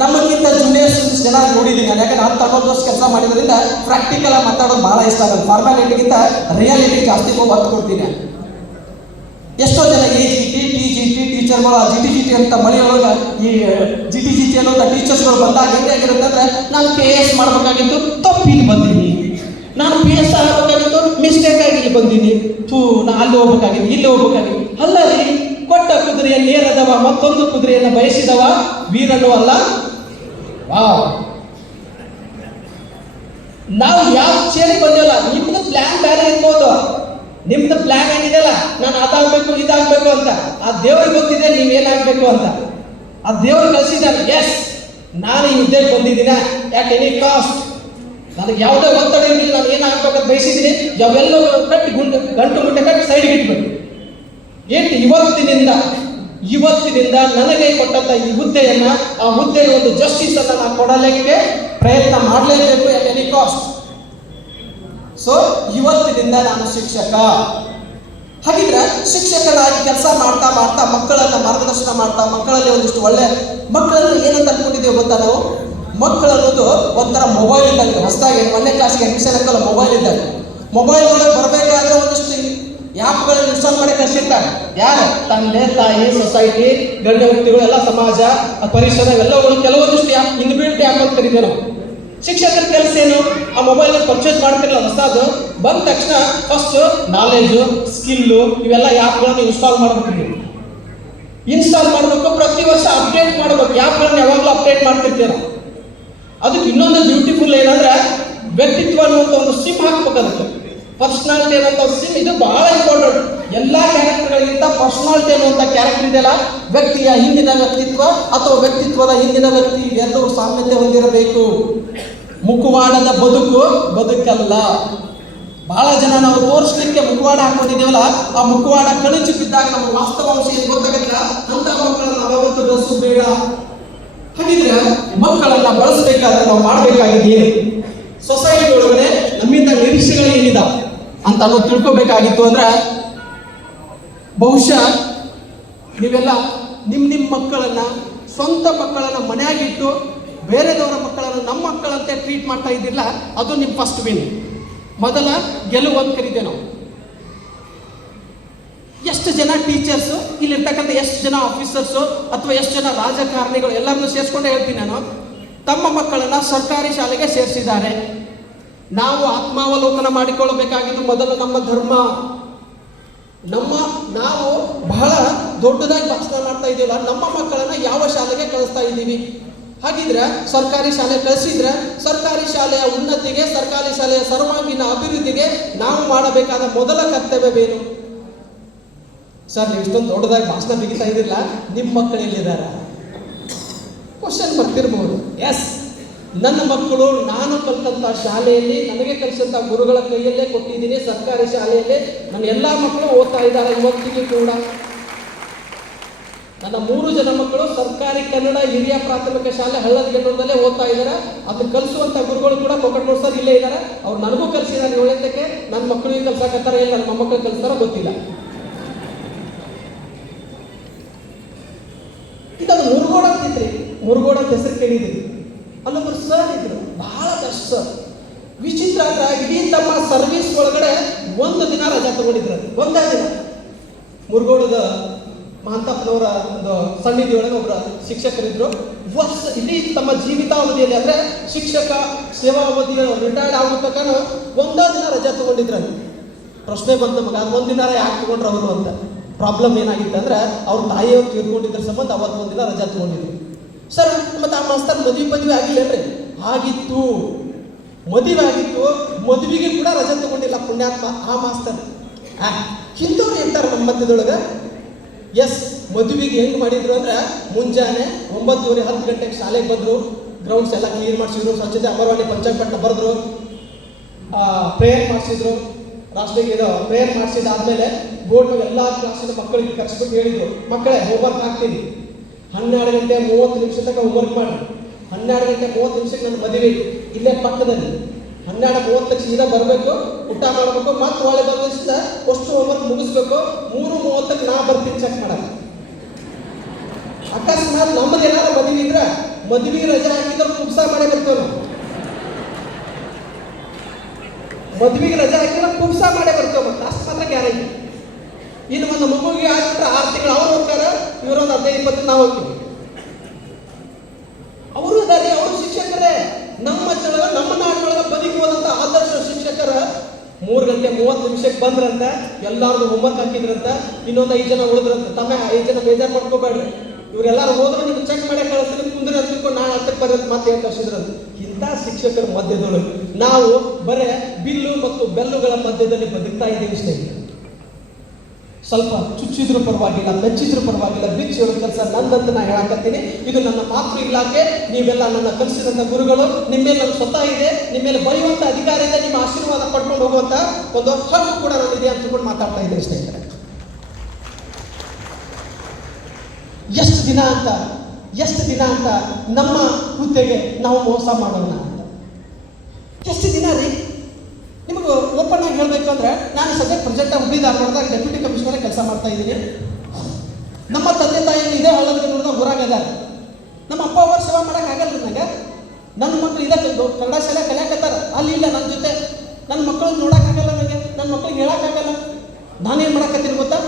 ನಮ್ಮಕ್ಕಿಂತ ಜೂನಿಯರ್ಸ್ ಜನ ನೋಡಿದ್ದೀನಿ ನಾನು. ಯಾಕಂದ್ರೆ 10-11 ವರ್ಷ ಕೆಲಸ ಮಾಡಿದ್ರಿಂದ ಪ್ರಾಕ್ಟಿಕಲ್ ಆಗಿ ಮಾತಾಡೋದು ಭಾಳ ಇಷ್ಟ ಆಗುತ್ತೆ. ಫಾರ್ಮ್ಯಾಲಿಟಿಗಿಂತ ರಿಯಾಲಿಟಿ ಜಾಸ್ತಿ ಒತ್ತು ಕೊಡ್ತೀನಿ. ಎಷ್ಟೋ ಜನ AGT, TGT ಟೀಚರ್ಗಳು, ಆ GT ಅಂತ ಮಳೆಯೊಳಗೆ ಈ GT ಅನ್ನೋಂಥ ಟೀಚರ್ಸ್ಗಳು ಬಂದಾಗ ಹೆಂಗೆ ಆಗಿರುತ್ತೆ ಅಂದರೆ, ನಾನು KS ಮಾಡಬೇಕಾಗಿತ್ತು, ತಪ್ಪಿಲ್ಲಿ ಬಂದೀನಿ. ನಾನು PS ಆಗಬೇಕಾಗಿತ್ತು, ಮಿಸ್ಟೇಕ್ ಆಗಿ ಇಲ್ಲಿ ಬಂದೀನಿ. ನಾ ಅಲ್ಲಿ ಹೋಗ್ಬೇಕಾಗಿತ್ತು, ಇಲ್ಲಿ ಹೋಗ್ಬೇಕಾಗಿತ್ತು. ಅಲ್ಲ ರೀ, ಕೊಟ್ಟ ಕುದುರೆಯಲ್ಲಿ ಏರದವ ಮತ್ತೊಂದು ಕುದುರೆಯನ್ನು ಬಯಸಿದವ ವೀರನು ಅಲ್ಲ. ವಾವ್, ನಾವು ಯಾವ ಚೇರಿ ಬಂದಿಲ್ಲ. ನಿಮ್ದು ಪ್ಲಾನ್ ಬೇರೆ ಇರ್ಬೋದು, ನಿಮ್ದು ಪ್ಲಾನ್ ಏನಿದೆಯಲ್ಲ, ನಾನು ಅದಾಗಬೇಕು ಇದಾಗಬೇಕು ಅಂತ, ಆ ದೇವ್ರಿಗೆ ಗೊತ್ತಿದೆ ನೀವೇನಾಗಬೇಕು ಅಂತ. ಆ ದೇವ್ರು ಕಳಿಸಿದ್ದಾನೆ. ಎಸ್, ನಾನು ಈ ಹುದ್ದೆಗೆ ಬಂದಿದ್ದೀನ ಯಾಕೆ ಎನಿ ಕಾಸ್ಟ್, ನನಗೆ ಯಾವುದೇ ಒತ್ತಡ ಇರಲಿಲ್ಲ, ನಾನು ಏನಾಗಬೇಕಂತ ಬಯಸಿದ್ದೀನಿ, ಯಾವೆಲ್ಲ ಕಟ್ಟಿ ಗಂಟು ಮುಟ್ಟೆ ಕಟ್ಟಿ ಸೈಡ್ಗೆ ಇಟ್ಬೇಕು. ಏನು ಇವತ್ತಿನಿಂದ ನನಗೆ ಕೊಟ್ಟಂತ ಈ ಹುದ್ದೆಯನ್ನ, ಆ ಹುದ್ದೆಗೆ ಒಂದು ಜಸ್ಟಿಸ್ ಅನ್ನ ನಾನು ಕೊಡಲಿಕ್ಕೆ ಪ್ರಯತ್ನ ಮಾಡಲೇಬೇಕು ಎಟ್ ಎನಿ ಕಾಸ್ಟ್. ಸೊ ಇವತ್ತಿನಿಂದ ನಾನು ಶಿಕ್ಷಕ. ಹಾಗಿದ್ರೆ ಶಿಕ್ಷಕನಾಗಿ ಕೆಲಸ ಮಾಡ್ತಾ ಮಾಡ್ತಾ ಮಕ್ಕಳನ್ನ ಮಾರ್ಗದರ್ಶನ ಮಾಡ್ತಾ ಮಕ್ಕಳಲ್ಲಿ ಒಂದಿಷ್ಟು ಒಳ್ಳೆ ಮಕ್ಕಳನ್ನು ಏನಂತ ಅನ್ಕೊಂಡಿದ್ದೇವೆ ಗೊತ್ತಾ ನಾವು? ಮಕ್ಕಳು ಅನ್ನೋದು ಒಂಥರ ಮೊಬೈಲ್ ಇದ್ದಂಗೆ. ಹೊಸದಾಗಿ 1ನೇ ಕ್ಲಾಸ್ಗೆ ಅಡ್ಮಿಷನ್ ಹಾಕಲ್ಲ, ಮೊಬೈಲ್ ಇದ್ದಂಗೆ. ಮೊಬೈಲ್ ಒಳಗೆ ಬರಬೇಕಾದ್ರೆ ಒಂದಿಷ್ಟು ಆ್ಯಪ್ಗಳನ್ನು ಇನ್ಸ್ಟಾಲ್ ಮಾಡಿ ಕಳಿಸಿರ್ತಾರೆ. ಯಾರು? ತಂದೆ ತಾಯಿ, ಸೊಸೈಟಿ, ಗಣ್ಯ ವ್ಯಕ್ತಿಗಳು, ಎಲ್ಲ ಸಮಾಜ, ಪರಿಸರ, ಇವೆಲ್ಲಗಳು ಕೆಲವೊಂದಿಷ್ಟು ಆ್ಯಪ್ ಇನ್ಬಿಲ್ಟ್ ಆ್ಯಪ್ ಅಂತ ಕರೀತೀವಿ ನಾವು. ಶಿಕ್ಷಕರ ಕೆಲಸ ಏನು? ಆ ಮೊಬೈಲ್ ಪರ್ಚೇಸ್ ಮಾಡ್ತಿರಲ್ಲ ಹೊಸದು, ಬಂದ ತಕ್ಷಣ ಫಸ್ಟ್ ನಾಲೆಜು, ಸ್ಕಿಲ್ಲು, ಇವೆಲ್ಲ ಆ್ಯಪ್ಗಳನ್ನು ಇನ್ಸ್ಟಾಲ್ ಮಾಡಬೇಕು. ನೀವು ಇನ್ಸ್ಟಾಲ್ ಮಾಡಬೇಕು, ಪ್ರತಿ ವರ್ಷ ಅಪ್ಡೇಟ್ ಮಾಡಬೇಕು. ಆ್ಯಪ್ಗಳನ್ನು ಯಾವಾಗಲೂ ಅಪ್ಡೇಟ್ ಮಾಡ್ತಿರ್ತೀರ. ಅದಕ್ಕೆ ಇನ್ನೊಂದು ಬ್ಯೂಟಿಫುಲ್ ಏನಂದ್ರೆ ವ್ಯಕ್ತಿತ್ವ ಅನ್ನುವಂಥ ಒಂದು ಸಿಮ್ ಹಾಕ್ಬೇಕು. ಅದಕ್ಕೆ ಪರ್ಸನಾಲಿಟಿ ಅನ್ನುವಂಥ ಸಿಮ್, ಇದು ಬಹಳ ಇಂಪಾರ್ಟೆಂಟ್. ಎಲ್ಲ ಕ್ಯಾರೆಕ್ಟರ್ಗಳಿಗಿಂತ ಪರ್ಸನಾಲಿಟಿ ಅನ್ನುವಂಥ ಕ್ಯಾರೆಕ್ಟರ್ ಇದೆಯಲ್ಲ, ವ್ಯಕ್ತಿಯ ಹಿಂದಿನ ವ್ಯಕ್ತಿತ್ವ ಅಥವಾ ವ್ಯಕ್ತಿತ್ವದ ಹಿಂದಿನ ವ್ಯಕ್ತಿ ಎಲ್ಲರೂ ಸಾಮ್ಯತೆ ಹೊಂದಿರಬೇಕು. ಮುಖವಾಡದ ಬದುಕಲ್ಲ. ಬಹಳ ಜನ ನಾವು ತೋರಿಸ್ಲಿಕ್ಕೆ ಮುಖವಾಡ ಹಾಕೊಂಡಿದ್ದೇವಲ್ಲ, ಆ ಮುಖವಾಡ ಕಳಚಿ ಬಿದ್ದಾಗ ನಮ್ಮ ವಾಸ್ತವಾಂಶ ಏನು ಗೊತ್ತಾಗಲ್ಲ. ಅಂತ ಮಕ್ಕಳನ್ನು ಯಾವತ್ತೂ ಬಳಸು ಬೇಡ. ಹಾಗಿದ್ರೆ ಮಕ್ಕಳನ್ನ ಬಳಸಬೇಕಾದ್ರೆ ನಾವು ಮಾಡಬೇಕಾಗಿದೆ ಸೊಸೈಟಿ ಒಳಗಡೆ ನಮ್ಮಿಂದ ನಿರೀಕ್ಷೆಗಳು ಏನಿದೆ ಅಂತ ನಾವು ತಿಳ್ಕೊಬೇಕಾಗಿತ್ತು. ಅಂದ್ರೆ ಬಹುಶಃ ನೀವೆಲ್ಲ ನಿಮ್ಮ ಮಕ್ಕಳನ್ನ, ಸ್ವಂತ ಮಕ್ಕಳನ್ನ ಮನೆಯಾಗಿಟ್ಟು ಬೇರೆದವರ ಮಕ್ಕಳನ್ನು ನಮ್ಮ ಮಕ್ಕಳಂತೆ ಟ್ರೀಟ್ ಮಾಡ್ತಾ ಇದ್ದಿಲ್ಲ, ಅದು ನಿಮ್ಮ ಫಸ್ಟ್ ವಿನ್, ಮೊದಲ ಗೆಲುವು ಅಂತ ಕರೀತೇವೆ ನಾವು. ಎಷ್ಟು ಜನ ಟೀಚರ್ಸು, ಇಲ್ಲಿರ್ತಕ್ಕಂಥ ಎಷ್ಟು ಜನ ಆಫೀಸರ್ಸು ಅಥವಾ ಎಷ್ಟು ಜನ ರಾಜಕಾರಣಿಗಳು ಎಲ್ಲರನ್ನೂ ಸೇರಿಸ್ಕೊಂಡೇ ಹೇಳ್ತೀನಿ ನಾನು, ತಮ್ಮ ಮಕ್ಕಳನ್ನ ಸರ್ಕಾರಿ ಶಾಲೆಗೆ ಸೇರಿಸಿದ್ದಾರೆ. ನಾವು ಆತ್ಮಾವಲೋಕನ ಮಾಡಿಕೊಳ್ಳಬೇಕಾಗಿದ್ದು ಮೊದಲು ನಮ್ಮ ಧರ್ಮ. ನಾವು ಬಹಳ ದೊಡ್ಡದಾಗಿ ಭಾಷಣ ಮಾಡ್ತಾ ಇದ್ದೀವಲ್ಲ, ನಮ್ಮ ಮಕ್ಕಳನ್ನ ಯಾವ ಶಾಲೆಗೆ ಕಳಿಸ್ತಾ ಇದ್ದೀವಿ? ಹಾಗಿದ್ರೆ ಸರ್ಕಾರಿ ಶಾಲೆ ಕಳಿಸಿದ್ರೆ ಸರ್ಕಾರಿ ಶಾಲೆಯ ಉನ್ನತಿಗೆ, ಸರ್ಕಾರಿ ಶಾಲೆಯ ಸರ್ವಾಂಗೀಣ ಅಭಿವೃದ್ಧಿಗೆ ನಾವು ಮಾಡಬೇಕಾದ ಮೊದಲ ಕರ್ತವ್ಯವೇನು? ಸರ್, ನೀವು ಇಷ್ಟೊಂದು ದೊಡ್ಡದಾಗಿ ಭಾಷಣ ಬಿಗಿತಾ ಇದ್ದಿಲ್ಲ, ನಿಮ್ಮ ಮಕ್ಕಳು ಎಲ್ಲಿದ್ದಾರೆ? ಕ್ವಶನ್ ಬರ್ತಿರ್ಬೋದು. ಎಸ್, ನನ್ನ ಮಕ್ಕಳು ನಾನು ಕಲಿತಂಥ ಶಾಲೆಯಲ್ಲಿ, ನನಗೆ ಕಲಿಸಂಥ ಗುರುಗಳ ಕೈಯಲ್ಲೇ ಕೊಟ್ಟಿದ್ದೀನಿ. ಸರ್ಕಾರಿ ಶಾಲೆಯಲ್ಲೇ ನನ್ನ ಎಲ್ಲ ಮಕ್ಕಳು ಓದ್ತಾ ಇದ್ದಾರೆ ಇವತ್ತಿಗೂ ಕೂಡ. ನನ್ನ 3 ಜನ ಮಕ್ಕಳು ಸರ್ಕಾರಿ ಕನ್ನಡ ಹಿರಿಯ ಪ್ರಾಥಮಿಕ ಶಾಲೆ ಹಳ್ಳದಗೆನ್ನೂರದಲ್ಲೇ ಓದ್ತಾ ಇದ್ದಾರೆ. ಅದನ್ನು ಕಲಿಸುವಂಥ ಗುರುಗಳು ಕೂಡ ಕೊಕ್ಕಟ್ನೂರು ಸರ್ ಇಲ್ಲೇ ಇದ್ದಾರೆ. ಅವ್ರು ನನಗೂ ಕಲಿಸಿದ್ದಾರೆ 7ಕ್ಕೆ. ನನ್ನ ಮಕ್ಕಳಿಗೆ ಕಲ್ಸಕತ್ತಾರ, ಇಲ್ಲ ನನ್ನ ಮೊಮ್ಮಕ್ಕಳು ಕಲಿಸ್ತಾರ ಗೊತ್ತಿಲ್ಲ. ಇದದು ಮುರುಗೋಡ ಅಂತಿದ್ರಿ, ಮುರುಗೋಡ ಅಂತ ಹೆಸರು ಕೇಳಿದ್ರಿ. ಅಲ್ಲೊಬ್ಬರು ಸರ್ ಇದ್ರು, ಬಹಳ ಬೆಸ್ಟ್ ಸರ್. ವಿಚಿತ್ರ ಅಂದ್ರೆ ಇಡೀ ತಮ್ಮ ಸರ್ವಿಸ್ ಒಳಗಡೆ 1 ದಿನ ರಜಾ ತಗೊಂಡಿದ್ರು. ಒಂದೇ ದಿನ. ಮುರುಗೋಡದ ಮಹಂತಪ್ಪನವರ ಒಂದು ಸನ್ನಿಧಿ ಒಳಗೆ ಒಬ್ಬರ ಶಿಕ್ಷಕರಿದ್ರು. ಇಡೀ ತಮ್ಮ ಜೀವಿತಾವಧಿಯಲ್ಲಿ ಅಂದ್ರೆ ಶಿಕ್ಷಕ ಸೇವಾವಧಿ ರಿಟೈರ್ಡ್ ಆಗೋ ತನಕ ಒಂದೇ ದಿನ ರಜಾ ತಗೊಂಡಿದ್ರು. ಪ್ರಶ್ನೆ ಬಂತು ನಮಗೆ, ಅದು 1 ದಿನ ಯಾಕೆ ತಗೊಂಡ್ರು ಅವರು ಅಂತ. ಪ್ರಾಬ್ಲಮ್ ಏನಾಗಿತ್ತು ಅಂದ್ರೆ ಅವ್ರ ತಾಯಿಯವ್ರು ತೀರ್ಕೊಂಡಿದ್ರ ಸಂಬಂಧ ಅವತ್ತು 1 ದಿನ ರಜಾ ತಗೊಂಡಿದ್ರು. ಸರ್, ಮತ್ತೆ ಆ ಮಾಸ್ತರ್ ಮದುವೆ ಆಗಿಲ್ಲೇನ್ರಿ? ಆಗಿತ್ತು, ಮದುವೆ ಆಗಿತ್ತು. ಮದುವೆಗೆ ಕೂಡ ರಜಾ ತಗೊಂಡಿಲ್ಲ ಪುಣ್ಯಾತ್ಮ ಆ ಮಾಸ್ತರ್. ಇಂಥವ್ರು ಇರ್ತಾರೆ ನಮ್ಮ ಮಧ್ಯದೊಳಗೆ. ಎಸ್, ಮದುವೆಗೆ ಹೆಂಗೆ ಮಾಡಿದ್ರು ಅಂದ್ರೆ ಮುಂಜಾನೆ 9:30 10 ಗಂಟೆಗೆ ಶಾಲೆಗೆ ಬಂದರು. ಗ್ರೌಂಡ್ಸ್ ಎಲ್ಲ ಕ್ಲೀನ್ ಮಾಡಿಸಿದ್ರು, ಸ್ವಚ್ಛತೆ ಅಮರವಾಣಿ ಪಂಚಾಂಗಪಟ್ಟ ಬರೆದ್ರು, ಪ್ರೇಯರ್ ಮಾಡಿಸಿದ್ರು. ರಾಷ್ಟ್ರೀಯ ಪ್ರೇಯರ್ ಮಾಡಿಸಿದಾದ್ಮೇಲೆ ಬೋರ್ಡ್ ಮೇಲೆ ಎಲ್ಲ ಕ್ಲಾಸಿನ ಮಕ್ಕಳಿಗೆ ಕರೆಸ್ಬಿಟ್ಟು ಹೇಳಿದ್ರು, ಮಕ್ಕಳೇ ಹೋಮ್ವರ್ಕ್ ಹಾಕ್ತೀನಿ, 12 ಗಂಟೆ 30 ನಿಮಿಷ ತನಕ ಹೋಮ್ವರ್ಕ್ ಮಾಡಿ. 12 ಗಂಟೆ 30 ನಿಮಿಷಕ್ಕೆ ನನ್ನ ಮದುವೆ ಇಲ್ಲೇ ಪಕ್ಕದಲ್ಲಿ. 12:30 ಸೀದಾ ಬರಬೇಕು, ಊಟ ಮಾಡಬೇಕು, ಮತ್ತೆ ಒಳ್ಳೆ ಬಂದ ಅಷ್ಟು ಹೋಮ್ವರ್ಕ್ ಮುಗಿಸ್ಬೇಕು. 3:30 ನಾ ಬರ್ತೀನಿ ಚೆಕ್ ಮಾಡಕ್ಕೆ. ಅಕಸ್ಮಾತ್ ನಮ್ಮದು ಏನಾದ್ರು ಮದುವೆ ಇದ್ರೆ ಮದುವೆ ರಜೆ ಹಾಕಿದ್ರೆ ಕುಬ್ಸ ಮಾಡೇ ಬರ್ತೇವೆ ನಾವು. ಮದುವೆಗೆ ರಜೆ ಹಾಕಿದ್ರೆ ಕುಬ್ಸ ಮಾಡೇ ಬರ್ತೇವೆ. ಮತ್ತೆ ಅಷ್ಟು ಮಾತ್ರ ಗ್ಯಾರಂಟಿ. ಇನ್ನು ಒಂದು ಮಗುವಿಗೆ ಆಗಿಬಿಟ್ರೆ 6 ತಿಂಗಳು ಅವ್ರು ಹೋಗ್ತಾರೆ, ಇವರೊಂದು 15-20 ನಾವು ಹೋಗ್ತೀವಿ. ಅವರು ಇದ್ದಾರೆ, ಅವರು ಶಿಕ್ಷಕರೇ. ನಮ್ಮ ನಮ್ಮ ನಾಡಿನೊಳಗೆ ಬದುಕುವಂತ ಆದರ್ಶ ಶಿಕ್ಷಕರ 3 ಗಂಟೆ 30 ನಿಮಿಷಕ್ಕೆ ಬಂದ್ರಂತ, ಎಲ್ಲಾರ್ದು ಹೋಮ್ವರ್ಕ್ ಹಾಕಿದ್ರಂತ, ಇನ್ನೊಂದು 5 ಜನ ಉಳಿದ್ರಂತ. ತಮ್ಮ 5 ಜನ ಬೇಜಾರು ಮಾಡ್ಕೋಬೇಡ್ರಿ, ಇವರೆಲ್ಲರೂ ಹೋದ್ರೆ ನಿಮ್ಗೆ ಚೆಕ್ ಮಾಡಿ ಕಳಿಸ್ತೀನಿ, ಕುಂದ್ರೆ ಅಂತಿಕೊಂಡು ನಾಳೆ 10ಕ್ಕೆ ಬರೋದು ಮತ್ತೆ ಕಳಿಸಿದ್ರಂತ. ಇಂಥ ಶಿಕ್ಷಕರ ಮಧ್ಯದೊಳಗೆ ನಾವು ಬರೇ ಬಿಲ್ಲು ಮತ್ತು ಬೆಲ್ಲುಗಳ ಮಧ್ಯದಲ್ಲಿ ಬದುಕ್ತಾ ಇದ್ದೀವಿ ಸ್ನೇಹಿತರೆ. ಸ್ವಲ್ಪ ಚುಚ್ಚಿದ್ರೂ ಪರವಾಗಿಲ್ಲ, ಬೆಚ್ಚಿದ್ರೂ ಪರವಾಗಿಲ್ಲ, ಬಿಚ್ಚಿ ಹೇಳೋ ಕೆಲಸ ನಂದಂತ ನಾ ಹೇಳಕತ್ತೀನಿ. ಇದು ನನ್ನ ಮಾತೃ ಇಲಾಖೆ. ನೀವೆಲ್ಲ ನನ್ನ ಕಲಿಸಿದಂಥ ಗುರುಗಳು. ನಿಮ್ಮ ಮೇಲೆ ನನ್ನ ಸ್ವತಃ ಇದೆ, ನಿಮ್ಮ ಮೇಲೆ ಬರೆಯುವಂಥ ಅಧಿಕಾರ ಇದೆ, ನಿಮ್ಮ ಆಶೀರ್ವಾದ ಪಡ್ಕೊಂಡು ಹೋಗುವಂಥ ಒಂದು ಹಕ್ಕು ಕೂಡ ನನ್ನಿದೆ ಅಂತ ಕೂಡ ಮಾತಾಡ್ತಾ ಇದ್ದೀನಿ ಸ್ನೇಹಿತರೆ. ಎಷ್ಟು ದಿನ ಅಂತ ನಮ್ಮ ಹುದ್ದೆಗೆ ನಾವು ಮೋಸ ಮಾಡೋಣ? ಎಷ್ಟು ದಿನ ರೀ? ನಿಮಗೆ ಓಪನ್ ಆಗಿ ಹೇಳಬೇಕು ಅಂದರೆ, ನಾನು ಸದ್ಯ ಪ್ರೆಸೆಂಟ್ ಹುಬ್ಬಳ್ಳಿ ಧಾರವಾಡದಾಗ ಡೆಪ್ಯೂಟಿ ಕಮಿಷನರ್ ಕೆಲಸ ಮಾಡ್ತಾ ಇದ್ದೀನಿ. ನಮ್ಮ ತಂದೆ ತಾಯಿಗಳು ಇದೇ ಹಳ್ಳದ ನೋಡಿದ ಊರಾಗದಾರೆ. ನಮ್ಮ ಅಪ್ಪ ಅವರು ಸೇವಾ ಮಾಡೋಕ್ಕಾಗಲ್ಲ ನನಗೆ. ನನ್ನ ಮಕ್ಕಳು ಇದೇ ಕನ್ನಡ ಶಾಲೆ ಕಲಿಯಾಕತ್ತಾರ, ಅಲ್ಲಿ ಇಲ್ಲ ನನ್ನ ಜೊತೆ. ನನ್ನ ಮಕ್ಕಳನ್ನ ನೋಡೋಕ್ಕಾಗಲ್ಲ ನನಗೆ, ನನ್ನ ಮಕ್ಕಳಿಗೆ ಹೇಳೋಕ್ಕಾಗಲ್ಲ. ನಾನೇನು ಮಾಡೋಕತ್ತೀನಿ ಗೊತ್ತಾ?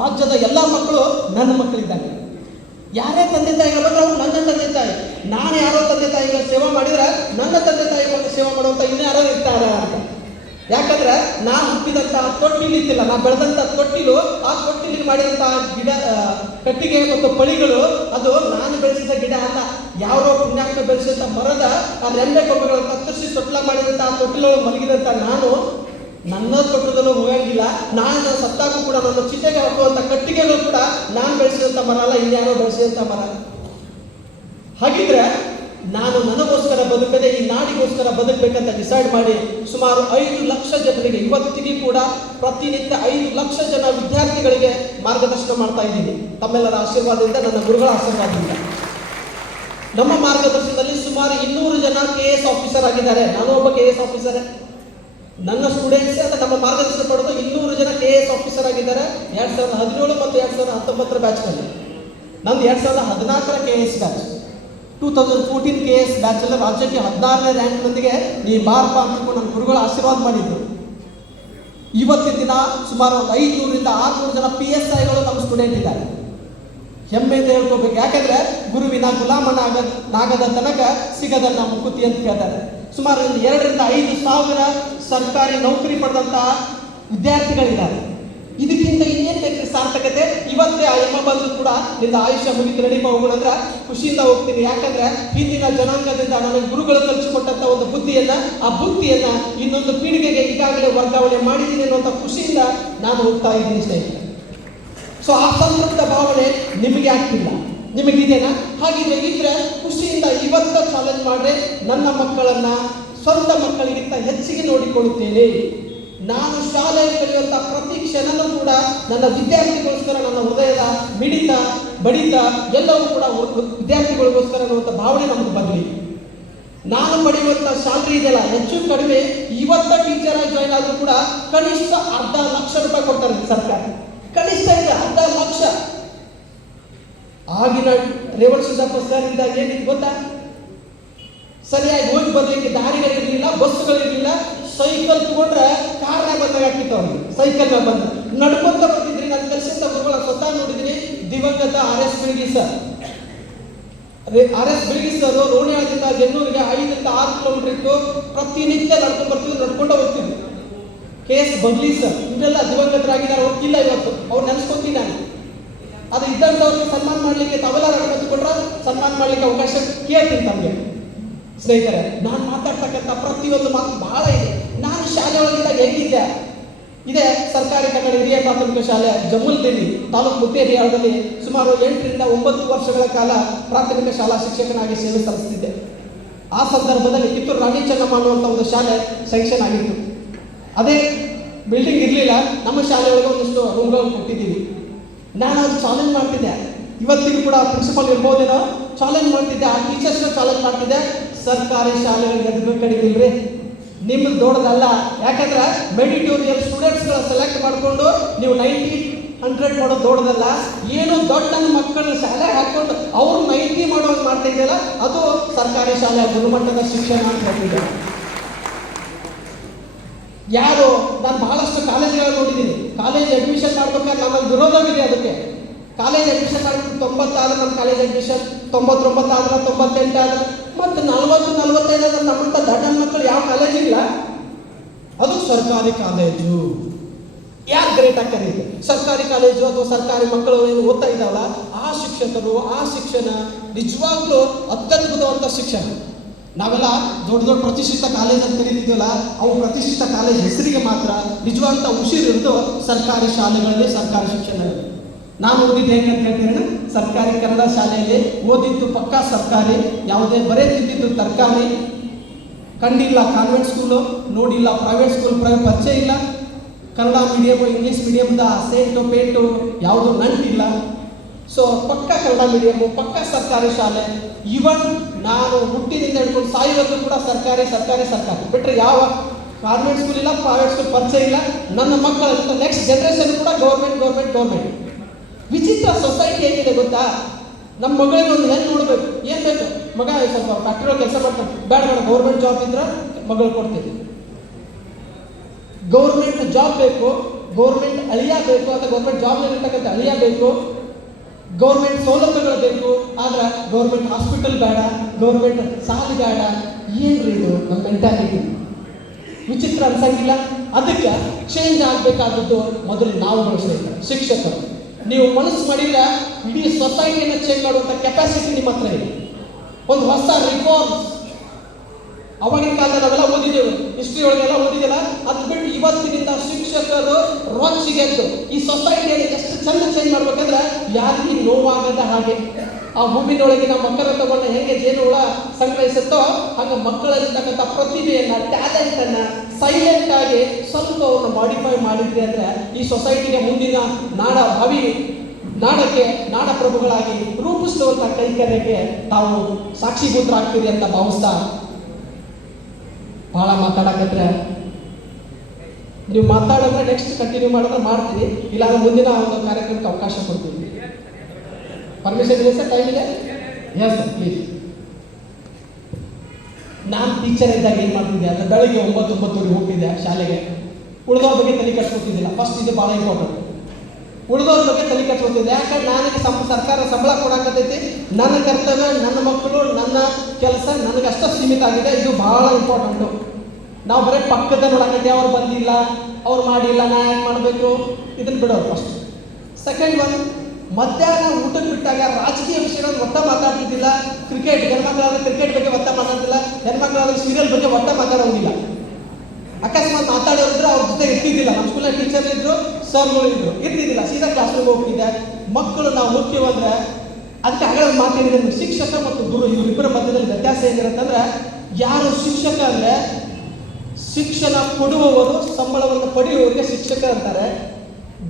ರಾಜ್ಯದ ಎಲ್ಲ ಮಕ್ಕಳು ನನ್ನ ಮಕ್ಕಳಿದ್ದಾರೆ. ಯಾರೇ ತಂದೆ ತಾಯಿಗಳು ಬಂದ್ರೆ ಅವ್ರು ನನ್ನ ತಂದೆ ತಾಯಿ. ನಾನು ಯಾರೋ ತಂದೆ ತಾಯಿಗಳ ಸೇವೆ ಮಾಡಿದ್ರೆ ನನ್ನ ತಂದೆ ತಾಯಿಗಳ ಸೇವೆ ಮಾಡುವಂಥ ಇನ್ನೂ ಯಾರೋ ಇರ್ತಾರೆ ಅಂತ. ಯಾಕಂದ್ರೆ ನಾನು ಹುಟ್ಟಿದಂಥ ತೊಟ್ಟಿಲು ಇತ್ತಿಲ್ಲ, ನಾನು ಬೆಳೆದಂಥ ತೊಟ್ಟಿಲು, ಆ ತೊಟ್ಟಿಲಿಗೆ ಮಾಡಿದಂಥ ಗಿಡ, ಕಟ್ಟಿಗೆ ಮತ್ತು ಪಳಿಗಳು ಅದು ನಾನು ಬೆಳೆಸಿದ ಗಿಡ ಅಲ್ಲ. ಯಾರೋ ಪುಣ್ಯಾತ್ಮ ಬೆಳೆಸಿದಂಥ ಮರದ ಆ ರೆಂಬೆ ಕೊಂಬೆಗಳನ್ನು ಕತ್ತರಿಸಿ ತೊಟ್ಲ ಮಾಡಿದಂಥ ಆ ತೊಟ್ಟಿಲೊಳಗೆ ಮಲಗಿದಂಥ ನಾನು ನನ್ನ ತೊಟ್ಟದಲ್ಲೂ ಹೋಗಂಗಿಲ್ಲ. ನಾನು ಸತ್ತಾಗೂ ಕೂಡ ನನ್ನ ಚಿತೆಗೆ ಹಾಕುವಂಥ ಕಟ್ಟಿಗೆಗಳು ಕೂಡ ನಾನು ಬೆಳೆಸಿದಂಥ ಮರ ಅಲ್ಲ, ಇನ್ಯಾರೋ ಬೆಳೆಸಿದಂಥ ಮರ. ಹಾಗಿದ್ರೆ ನಾನು ನನಗೋಸ್ಕರ ಬದುಕದೆ ಈ ನಾಡಿಗೋಸ್ಕರ ಬದುಕಬೇಕಂತ ಡಿಸೈಡ್ ಮಾಡಿ ಸುಮಾರು 5 ಲಕ್ಷ ಜನರಿಗೆ ಇವತ್ತಿಗೂ ಕೂಡ ಪ್ರತಿನಿತ್ಯ 5 ಲಕ್ಷ ಜನ ವಿದ್ಯಾರ್ಥಿಗಳಿಗೆ ಮಾರ್ಗದರ್ಶನ ಮಾಡ್ತಾ ಇದ್ದೀನಿ. ತಮ್ಮೆಲ್ಲರ ಆಶೀರ್ವಾದದಿಂದ, ನನ್ನ ಗುರುಗಳ ಆಶೀರ್ವಾದದಿಂದ. ನಮ್ಮ ಮಾರ್ಗದರ್ಶನದಲ್ಲಿ ಸುಮಾರು 200 ಜನ KS ಆಫೀಸರ್ ಆಗಿದ್ದಾರೆ. ನಾನು ಒಬ್ಬ KS ಆಫೀಸರ್. ನನ್ನ ಸ್ಟೂಡೆಂಟ್ಸ್ ಅಂತ ನಮ್ಮ ಮಾರ್ಗದರ್ಶನ ಪಡೆದು 200 ಜನ KS ಆಫೀಸರ್ ಆಗಿದ್ದಾರೆ 2017 ಮತ್ತು 2019 ಬ್ಯಾಚ್ನಲ್ಲಿ. ನಂದು 2014 KS ಬ್ಯಾಚ್. 2014 KS ಬ್ಯಾಚಲ್ಲಿ ರಾಜ್ಯಕ್ಕೆ 16ನೇ ರ್ಯಾಂಕ್ನೊಂದಿಗೆ ನೀ ಬಾರಪ್ಪ ಅಂತ ನನ್ನ ಗುರುಗಳು ಆಶೀರ್ವಾದ ಮಾಡಿದ್ರು. ಇವತ್ತಿನ ದಿನ ಸುಮಾರು 500ರಿಂದ 600 ಜನ PSIಗಳು ನಮ್ಮ ಸ್ಟೂಡೆಂಟ್ ಇದ್ದಾರೆ. ಹೆಮ್ಮೆಯಿಂದ ಹೇಳ್ಕೋಬೇಕು. ಯಾಕಂದ್ರೆ ಗುರುವಿನ ಗುಲಾಮನಾಗದ ತನಕ ಸಿಗದ ಮುಕುತಿ ಅಂತ ಕೇಳ್ತಾರೆ. ಸುಮಾರು 2ರಿಂದ 5 ಸಾವಿರ ಸರ್ಕಾರಿ ನೌಕರಿ ಪಡೆದಂತಹ ವಿದ್ಯಾರ್ಥಿಗಳಿದ್ದಾರೆ. ಇದಕ್ಕಿಂತ ಇನ್ನೇನು ಬೇಕು ಸಾರ್ಥಕತೆ? ಇವತ್ತೇ ಆ ಎಮ್ಮ ಬಂದು ಕೂಡ ನಿನ್ನ ಆಯುಷ್ಯ ಮುಗಿತು ನಡಿಪ ಹೋಗೋಣಂದ್ರೆ ಖುಷಿಯಿಂದ ಹೋಗ್ತೀನಿ. ಯಾಕಂದ್ರೆ ಹಿಂದಿನ ಜನಾಂಗದಿಂದ ನನಗೆ ಗುರುಗಳು ಕಲಿಸಿಕೊಟ್ಟಂಥ ಒಂದು ಆ ಬುದ್ಧಿಯನ್ನ ಇನ್ನೊಂದು ಪೀಳಿಗೆಗೆ ಈಗಾಗಲೇ ವರ್ಗಾವಣೆ ಮಾಡಿದ್ದೀನಿ ಅನ್ನುವಂಥ ಖುಷಿಯಿಂದ ನಾನು ಹೋಗ್ತಾ ಇದ್ದೀನಿ ಸ್ನೇಹಿತರೆ. ಸೊ ಆ ಸಂತೃಪ್ತ ಭಾವನೆ ನಿಮಗೆ ಆಗ್ತಿಲ್ಲ, ನಿಮಗಿದೆನಾ? ಹಾಗಿದ್ರೆ ಇದ್ರೆ ಖುಷಿಯಿಂದ ಇವತ್ತ ಚಾಲೆಂಜ್ ಮಾಡ್ರೆ ನನ್ನ ಮಕ್ಕಳನ್ನ ಸ್ವಂತ ಮಕ್ಕಳಿಗಿಂತ ಹೆಚ್ಚಿಗೆ ನೋಡಿಕೊಳ್ಳುತ್ತೇನೆ. ನಾನು ಶಾಲೆಯಲ್ಲಿ ಕಲಿಯುವಂಥ ಪ್ರತಿ ಕ್ಷಣನೂ ಕೂಡ ನನ್ನ ವಿದ್ಯಾರ್ಥಿಗೋಸ್ಕರ ನನ್ನ ಹೃದಯದ ಮಿಡಿತ ಬಡಿತ ಎಲ್ಲವೂ ಕೂಡ ವಿದ್ಯಾರ್ಥಿಗಳಿಗೋಸ್ಕರ ಅನ್ನುವಂಥ ಭಾವನೆ ನಮಗೆ ಬರಲಿ. ನಾನು ಪಡೆಯುವಂಥ ಸ್ಯಾಲ್ರಿ ಇದೆಯಲ್ಲ, ಹೆಚ್ಚು ಕಡಿಮೆ ಇವತ್ತ ಟೀಚರ್ ಆಗಿ ಜಾಯ್ನ್ ಆದರೂ ಕೂಡ ಕನಿಷ್ಠ ₹1,00,000 ಕೊಡ್ತಾರೆ ಸರ್ಕಾರ. ಕನಿಷ್ಠ ಇದೆ ₹1,00,000. ಆಗಿನ ರೇವಣ ಸಿದ್ದಪ್ಪ ಸರ್ ಇದ್ದಾಗ ಏನಿತ್ತು ಗೊತ್ತಾ? ಸರಿಯಾಗಿ ಹೋಗಿ ಬರ್ಲಿಕ್ಕೆ ದಾರಿಗಳಿರಲಿಲ್ಲ, ಬಸ್ಸುಗಳಿರಲಿಲ್ಲ. ಸೈಕಲ್ ತಗೊಂಡ್ರೆ ಕಾರ್ನಾಗ ಬಂದಾಗ ಆಗ್ತಿತ್ತು ಅವ್ರಿಗೆ. ಸೈಕಲ್ನ ಬಂದ ನಡ್ಕೊಂತ ಬರ್ತಿದ್ರಿ. ನಾನು ಕಲಿಸಿದ ಗುರುಗಳ ಸ್ವತಃ ನೋಡಿದ್ದೀನಿ. ದಿವಂಗತ RS Bilgi sir, RS Bilgi sir ರೋಣಿಯಾಳದಿಂದ ಜನ್ನೂರಿಗೆ 5ರಿಂದ 6 ಕಿಲೋಮೀಟರ್ ಇತ್ತು. ಪ್ರತಿನಿತ್ಯ ನಡ್ಕೊಂಡು ಬರ್ತಿದ್ರು, ನಡ್ಕೊಂಡು ಹೋಗ್ತಿದ್ರು. KS ಬಗ್ಲಿ ಸರ್ ಇವರೆಲ್ಲ ದಿವಂಗತರಾಗಿದ್ದಾರೆ, ಹೋಗ್ತಿಲ್ಲ ಇವತ್ತು. ಅವ್ರು ನೆನೆಸ್ಕೊತೀನಿ ನಾನು. ಅದು ಇದ್ದಂಥವ್ರಿಗೆ ಸನ್ಮಾನ ಮಾಡಲಿಕ್ಕೆ ತಾವೆಲ್ಲ ಅನುಮತಿ ಕೊಟ್ಟರೆ ಸನ್ಮಾನ ಮಾಡಲಿಕ್ಕೆ ಅವಕಾಶ ಕೇಳ್ತೀನಿ ತಮಗೆ. ಸ್ನೇಹಿತರೆ, ನಾನು ಮಾತಾಡ್ತಕ್ಕಂಥ ಪ್ರತಿಯೊಂದು ಮಾತು ಬಹಳ ಇದೆ. ನಾನು ಶಾಲೆ ಒಳಗಿದ್ದಾಗ ಹೆಂಗಿದ್ದೆ? ಇದೇ ಸರ್ಕಾರಿ ಕನ್ನಡ ಹಿರಿಯ ಪ್ರಾಥಮಿಕ ಶಾಲೆ ಜಮ್ಮುಲ್ದಲ್ಲಿ ತಾಲೂಕು ಮುದ್ದೇರಿಯಾಳದಲ್ಲಿ ಸುಮಾರು 8ರಿಂದ 9 ವರ್ಷಗಳ ಕಾಲ ಪ್ರಾಥಮಿಕ ಶಾಲಾ ಶಿಕ್ಷಕನಾಗಿ ಸೇವೆ ಸಲ್ಲಿಸುತ್ತಿದ್ದೆ. ಆ ಸಂದರ್ಭದಲ್ಲಿ ಕಿತ್ತೂರು ರಾಣಿ ಚೆನ್ನಮ್ಮ ಅನ್ನುವಂಥ ಒಂದು ಶಾಲೆ ಸ್ಯಾಂಕ್ಷನ್ ಆಗಿತ್ತು. ಅದೇ ಬಿಲ್ಡಿಂಗ್ ಇರಲಿಲ್ಲ. ನಮ್ಮ ಶಾಲೆಯೊಳಗೆ ಒಂದಿಷ್ಟು ರೂಮ್ಗಳನ್ನು ಕೊಟ್ಟಿದ್ದೀವಿ. ನಾನು ಅದು ಚಾಲೆಂಜ್ ಮಾಡ್ತಿದ್ದೆ. ಇವತ್ತಿಗೂ ಕೂಡ ಪ್ರಿನ್ಸಿಪಲ್ ಇರ್ಬೋದೇನೋ ಚಾಲೆಂಜ್ ಮಾಡ್ತಿದ್ದೆ. ಆ ಟೀಚರ್ಸ್ನ ಚಾಲೆಂಜ್ ಮಾಡ್ತಿದ್ದೆ. ಸರ್ಕಾರಿ ಶಾಲೆಗಳಿಗೆ ಎದುರು ಕಡಿದಿಲ್ರಿ, ನಿಮ್ಮದು ದೊಡ್ಡದಲ್ಲ. ಯಾಕಂದ್ರೆ ಮೆಡಿಟೋರಿಯಲ್ ಸ್ಟೂಡೆಂಟ್ಸ್ಗಳ ಸೆಲೆಕ್ಟ್ ಮಾಡಿಕೊಂಡು ನೀವು 90-100 ಮಾಡೋದು ದೊಡ್ಡದಲ್ಲ. ಏನು ದೊಡ್ಡ ನನ್ನ ಮಕ್ಕಳನ್ನ ಶಾಲೆ ಹಾಕೊಂಡು ಅವ್ರು 90 ಮಾಡೋದು ಮಾಡ್ತಾ ಇದೆಯಲ್ಲ, ಅದು ಸರ್ಕಾರಿ ಶಾಲೆಯ ಗುಣಮಟ್ಟದ ಶಿಕ್ಷಣ ಅಂತ ಹೇಳ್ತಿದ್ದೆ. ಯಾರು ನಾನು ಬಹಳಷ್ಟು ಕಾಲೇಜ್ಗಳು ನೋಡಿದ್ದೀನಿ. ಕಾಲೇಜ್ ಅಡ್ಮಿಷನ್ ಮಾಡ್ಬೇಕಾದ್ರೆ ನನ್ನ ವಿರೋಧವಿದೆ. ಅದಕ್ಕೆ ಕಾಲೇಜ್ ಅಡ್ಮಿಷನ್ ಮಾಡ್ಬೇಕು 90 ಆದ್ರೆ ನಮ್ಮ ಕಾಲೇಜ್ ಅಡ್ಮಿಷನ್, 99 ಆದ್ರೆ 98 ಆದ್ರೆ ಮತ್ತು 40-45 ಆದ್ರೆ ನಮ್ಮಂಥ ದೊಡ್ಡ ಮಕ್ಕಳು ಯಾವ ಕಾಲೇಜಿಲ್ಲ. ಅದು ಸರ್ಕಾರಿ ಕಾಲೇಜು. ಯಾರು ಗ್ರೇಟ್ ಆಗ್ತಾರೆ? ಸರ್ಕಾರಿ ಕಾಲೇಜು ಅಥವಾ ಸರ್ಕಾರಿ ಮಕ್ಕಳು ಏನು ಓದ್ತಾ ಇದ್ದಾವಲ್ಲ, ಆ ಶಿಕ್ಷಕರು, ಆ ಶಿಕ್ಷಣ ನಿಜವಾಗ್ಲೂ ಅತ್ಯದ್ಭುತವಂತ ಶಿಕ್ಷಣ. ನಾವೆಲ್ಲ ದೊಡ್ಡ ದೊಡ್ಡ ಪ್ರತಿಷ್ಠಿತ ಕಾಲೇಜ್ ಅಂತ ಕರೀತಿದ್ವಲ್ಲ, ಅವು ಪ್ರತಿಷ್ಠಿತ ಕಾಲೇಜ್ ಹೆಸರಿಗೆ ಮಾತ್ರ, ನಿಜವಾದಂಥ ಉಸಿರಿರೋದು ಸರ್ಕಾರಿ ಶಾಲೆಗಳಲ್ಲಿ, ಸರ್ಕಾರಿ ಶಿಕ್ಷಣದಲ್ಲಿ. ನಾನು ಓದಿದ್ದು ಹೇಗೆ ಅಂತ ಹೇಳ್ತೀನಿ, ಸರ್ಕಾರಿ ಕನ್ನಡ ಶಾಲೆಯಲ್ಲಿ ಓದಿದ್ದು ಪಕ್ಕಾ ಸರ್ಕಾರಿ, ಯಾವುದೇ ಬರೇ ತಿಂದಿದ್ದು ತರಕಾರಿ, ಕಂಡಿಲ್ಲ ಕಾನ್ವೆಂಟ್ ಸ್ಕೂಲು, ನೋಡಿಲ್ಲ ಪ್ರೈವೇಟ್ ಸ್ಕೂಲ್, ಪರಿಚಯ ಇಲ್ಲ, ಕನ್ನಡ ಮೀಡಿಯಮು ಇಂಗ್ಲೀಷ್ ಮೀಡಿಯಮ್ದ ಸೇಂಟು ಪೇಂಟು ಯಾವುದು ನಂಟಿಲ್ಲ. ಸೊ ಪಕ್ಕ ಕನ್ನಡ ಮೀಡಿಯಮು, ಪಕ್ಕ ಸರ್ಕಾರಿ ಶಾಲೆ. ಇವನ್ ನಾನು ಹುಟ್ಟಿನಿಂದ ಹಿಡ್ಕೊಂಡು ಸಾಯುವರೆಗೂ ಕೂಡ ಸರ್ಕಾರಿ ಸರ್ಕಾರಿ ಸರ್ಕಾರಿ ಬಿಟ್ಟರೆ ಯಾವ ಕಾನ್ವೆಂಟ್ ಸ್ಕೂಲ್ ಇಲ್ಲ, ಪ್ರೈವೇಟ್ ಸ್ಕೂಲ್ ಪರಿಚಯ ಇಲ್ಲ. ನನ್ನ ಮಕ್ಕಳ ನೆಕ್ಸ್ಟ್ ಜನರೇಷನ್ ಕೂಡ ಗೌರ್ಮೆಂಟ್ ಗೌರ್ಮೆಂಟ್ ಗೌರ್ಮೆಂಟ್. ವಿಚಿತ್ರ ಸೊಸೈಟಿ ಹೇಗಿದೆ ಗೊತ್ತಾ? ನಮ್ಮ ಮಗಳಿಗೆ ಒಂದು ಹೆಣ್ಣು ನೋಡಬೇಕು, ಏನು ಬೇಕು, ಮಗ ಸ್ವಲ್ಪ ಫ್ಯಾಕ್ಟ್ರಿ ಕೆಲಸ ಮಾಡ್ತಾನೆ, ಬೇಡ ಬೇಡ ಗೌರ್ಮೆಂಟ್ ಜಾಬ್ ಇದ್ರೆ ಮಗಳು ಕೊಡ್ತೀವಿ. ಗೌರ್ಮೆಂಟ್ ಜಾಬ್ ಬೇಕು, ಗೌರ್ಮೆಂಟ್ ಅಳಿಯ ಬೇಕು, ಅಥವಾ ಗೌರ್ಮೆಂಟ್ ಜಾಬ್ನಲ್ಲಿ ಇರ್ತಕ್ಕಂಥ ಅಳಿಯ ಬೇಕು, ಗೌರ್ಮೆಂಟ್ ಸೌಲಭ್ಯಗಳು ಬೇಕು, ಆದ್ರೆ ಗೌರ್ಮೆಂಟ್ ಹಾಸ್ಪಿಟಲ್ ಬೇಡ, ಗೌರ್ಮೆಂಟ್ ಸಾಲ ಬೇಡ. ಏನ್ರಿ ಇದು ನಮ್ಮ ಮೆಂಟಾಲಿಟಿ? ವಿಚಿತ್ರ ಅನ್ಸಂಗಿಲ್ಲ? ಅದಕ್ಕೆ ಚೇಂಜ್ ಆಗಬೇಕಾದದ್ದು ಮೊದಲು ನಾವುಗಳು ಸೇರ್ತಾರೆ, ಶಿಕ್ಷಕರು. ನೀವು ಮನಸ್ಸು ಮಾಡಿದ್ರೆ ಇಡೀ ಸೊಸೈಟಿಯನ್ನು ಚೇಂಜ್ ಮಾಡುವಂಥ ಕೆಪಾಸಿಟಿ ನಿಮ್ಮ ಹತ್ರ ಇದೆ. ಒಂದು ಹೊಸ ರಿಫಾರ್ಮ್ಸ್ ಅವಾಗಿನ ಕಾಲದಲ್ಲಿ ನಾವೆಲ್ಲ ಓದಿದ್ದೇವೆ, ಹಿಸ್ಟ್ರಿ ಒಳಗೆಲ್ಲ ಓದಿದೆಲ್ಲ. ಅದು ಬಿಟ್ಟು ಇವತ್ತಿನಿಂದ ಶಿಕ್ಷಕರು ರೊಚ್ಚಿಗೆದ್ದು ಈ ಸೊಸೈಟಿಯಲ್ಲಿ ಎಷ್ಟು ಚಂದ ಚೇಂಜ್ ಮಾಡ್ಬೇಕಂದ್ರೆ ಯಾರಿಗೂ ನೋವಾಗದ ಹಾಗೆ. ಆ ಹೂವಿನೊಳಗಿನ ಮಕ್ಕಳ ತಗೊಂಡ ಹೇಗೆ ಜೇನುಹುಳ ಸಂಗ್ರಹಿಸುತ್ತೋ ಹಾಗೆ ಮಕ್ಕಳಲ್ಲಿರ್ತಕ್ಕಂಥ ಪ್ರತಿಭೆಯನ್ನ, ಟ್ಯಾಲೆಂಟನ್ನ ಸೈಲೆಂಟ್ ಆಗಿ ಸ್ವಲ್ಪ ಅವ್ರನ್ನ ಮಾಡಿಫೈ ಮಾಡಿದ್ರಿ ಅಂದ್ರೆ ಈ ಸೊಸೈಟಿಗೆ ಮುಂದಿನ ನಾಡಕ್ಕೆ ನಾಡಪ್ರಭುಗಳಾಗಿ ರೂಪಿಸುವಂಥ ಕೈಕರ್ಯಕ್ಕೆ ತಾವು ಸಾಕ್ಷಿಭೂತರಾಗ್ತೀರಿ ಅಂತ ಭಾವಿಸ್ತಾ, ಭಾಳ ಮಾತಾಡಕತ್ರೆ ನೀವು ಮಾತಾಡಿದ್ರೆ ನೆಕ್ಸ್ಟ್ ಕಂಟಿನ್ಯೂ ಮಾಡಿದ್ರೆ ಮಾಡ್ತೀವಿ, ಇಲ್ಲಾಂದ್ರೆ ಮುಂದಿನ ಒಂದು ಕಾರ್ಯಕ್ರಮಕ್ಕೆ ಅವಕಾಶ ಕೊಡ್ತೀವಿ. ಪರ್ಮಿಷನ್ ಇದೆ ಸರ್? ಟೈಮ್ ಇದೆ? Yes sir, please. ನಾನು ಟೀಚರ್ ಇದ್ದಾಗ ಏನು ಮಾಡ್ತಿದ್ದೆ ಅಂದರೆ ಬೆಳಗ್ಗೆ 9-9:30 ಹೋಗ್ತಿದ್ದೆ ಶಾಲೆಗೆ. ಉಳಿದವ್ರ ಬಗ್ಗೆ ತಲೆ ಕಟ್ಕೊತಿದ್ದಿಲ್ಲ. ಫಸ್ಟ್ ಇದು ಭಾಳ ಇಂಪಾರ್ಟೆಂಟ್. ಉಳಿದವ್ರ ಬಗ್ಗೆ ತಲೆ ಕಟ್ಕೊತಿದ್ದೆ. ಯಾಕಂದ್ರೆ ನನಗೆ ಸರ್ಕಾರ ಸಂಬಳ ಕೊಡಾಕತ್ತೈತಿ, ನನ್ನ ಕರ್ತವ್ಯ, ನನ್ನ ಮಕ್ಕಳು, ನನ್ನ ಕೆಲಸ ನನಗಷ್ಟ ಸೀಮಿತ ಆಗಿದೆ. ಇದು ಭಾಳ ಇಂಪಾರ್ಟೆಂಟು. ನಾವು ಬರೀ ಪಕ್ಕದ ನೋಡಕತ್ತೆ, ಅವ್ರು ಬಂದಿಲ್ಲ, ಅವ್ರು ಮಾಡಿಲ್ಲ, ನಾ ಯಾಕೆ ಮಾಡಬೇಕು, ಇದನ್ನು ಬಿಡೋರು ಫಸ್ಟ್. ಸೆಕೆಂಡ್ ಒನ್, ಮಧ್ಯಾಹ್ನ ಊಟಕ್ಕೆ ಬಿಟ್ಟಾಗ ರಾಜಕೀಯ ವಿಷಯಗಳನ್ನು ಒಟ್ಟ ಮಾತಾಡ್ತಿದ್ದಿಲ್ಲ. ಕ್ರಿಕೆಟ್, ಹೆಣ್ಮಕ್ಳಾದ್ರೆ ಕ್ರಿಕೆಟ್ ಬಗ್ಗೆ ಒಟ್ಟ ಮಾತಾಡ್ತಿಲ್ಲ, ಹೆಣ್ಮಕ್ಳಾದ್ರೆ ಸೀರಿಯಲ್ ಬಗ್ಗೆ ಒಟ್ಟ ಮಾತಾಡೋಂಗಿಲ್ಲ. ಅಕಸ್ಮಾತ್ ಮಾತಾಡೋರಿದ್ರು ಅವ್ರ ಜೊತೆ ಇರ್ತಿದ್ದಿಲ್ಲ. ನಮ್ಮ ಸ್ಕೂಲಲ್ಲಿ ಟೀಚರ್ ಇದ್ರು, ಸರ್ಗಳು ಇದ್ರು, ಇರ್ತಿದ್ದಿಲ್ಲ. ಸೀದಾ ಕ್ಲಾಸ್ ರೂಮ್ ಹೋಗ್ತಿದ್ದೆ. ಮಕ್ಕಳು ನಾವು ಮುಖ್ಯವಂದ್ರೆ ಅದಕ್ಕೆ ಆಗಲೇ ಮಾತಾಡಿದ್ರೆ ಶಿಕ್ಷಕ ಮತ್ತು ಗುರು ಇವರಿಬ್ಬರ ಮಧ್ಯದಲ್ಲಿ ವ್ಯತ್ಯಾಸ ಏನಿರುತ್ತಂದ್ರೆ, ಯಾರು ಶಿಕ್ಷಕ ಅಂದರೆ ಶಿಕ್ಷಣ ಕೊಡುವವರು, ಸಂಬಳವನ್ನು ಪಡೆಯುವವರಿಗೆ ಶಿಕ್ಷಕ ಅಂತಾರೆ.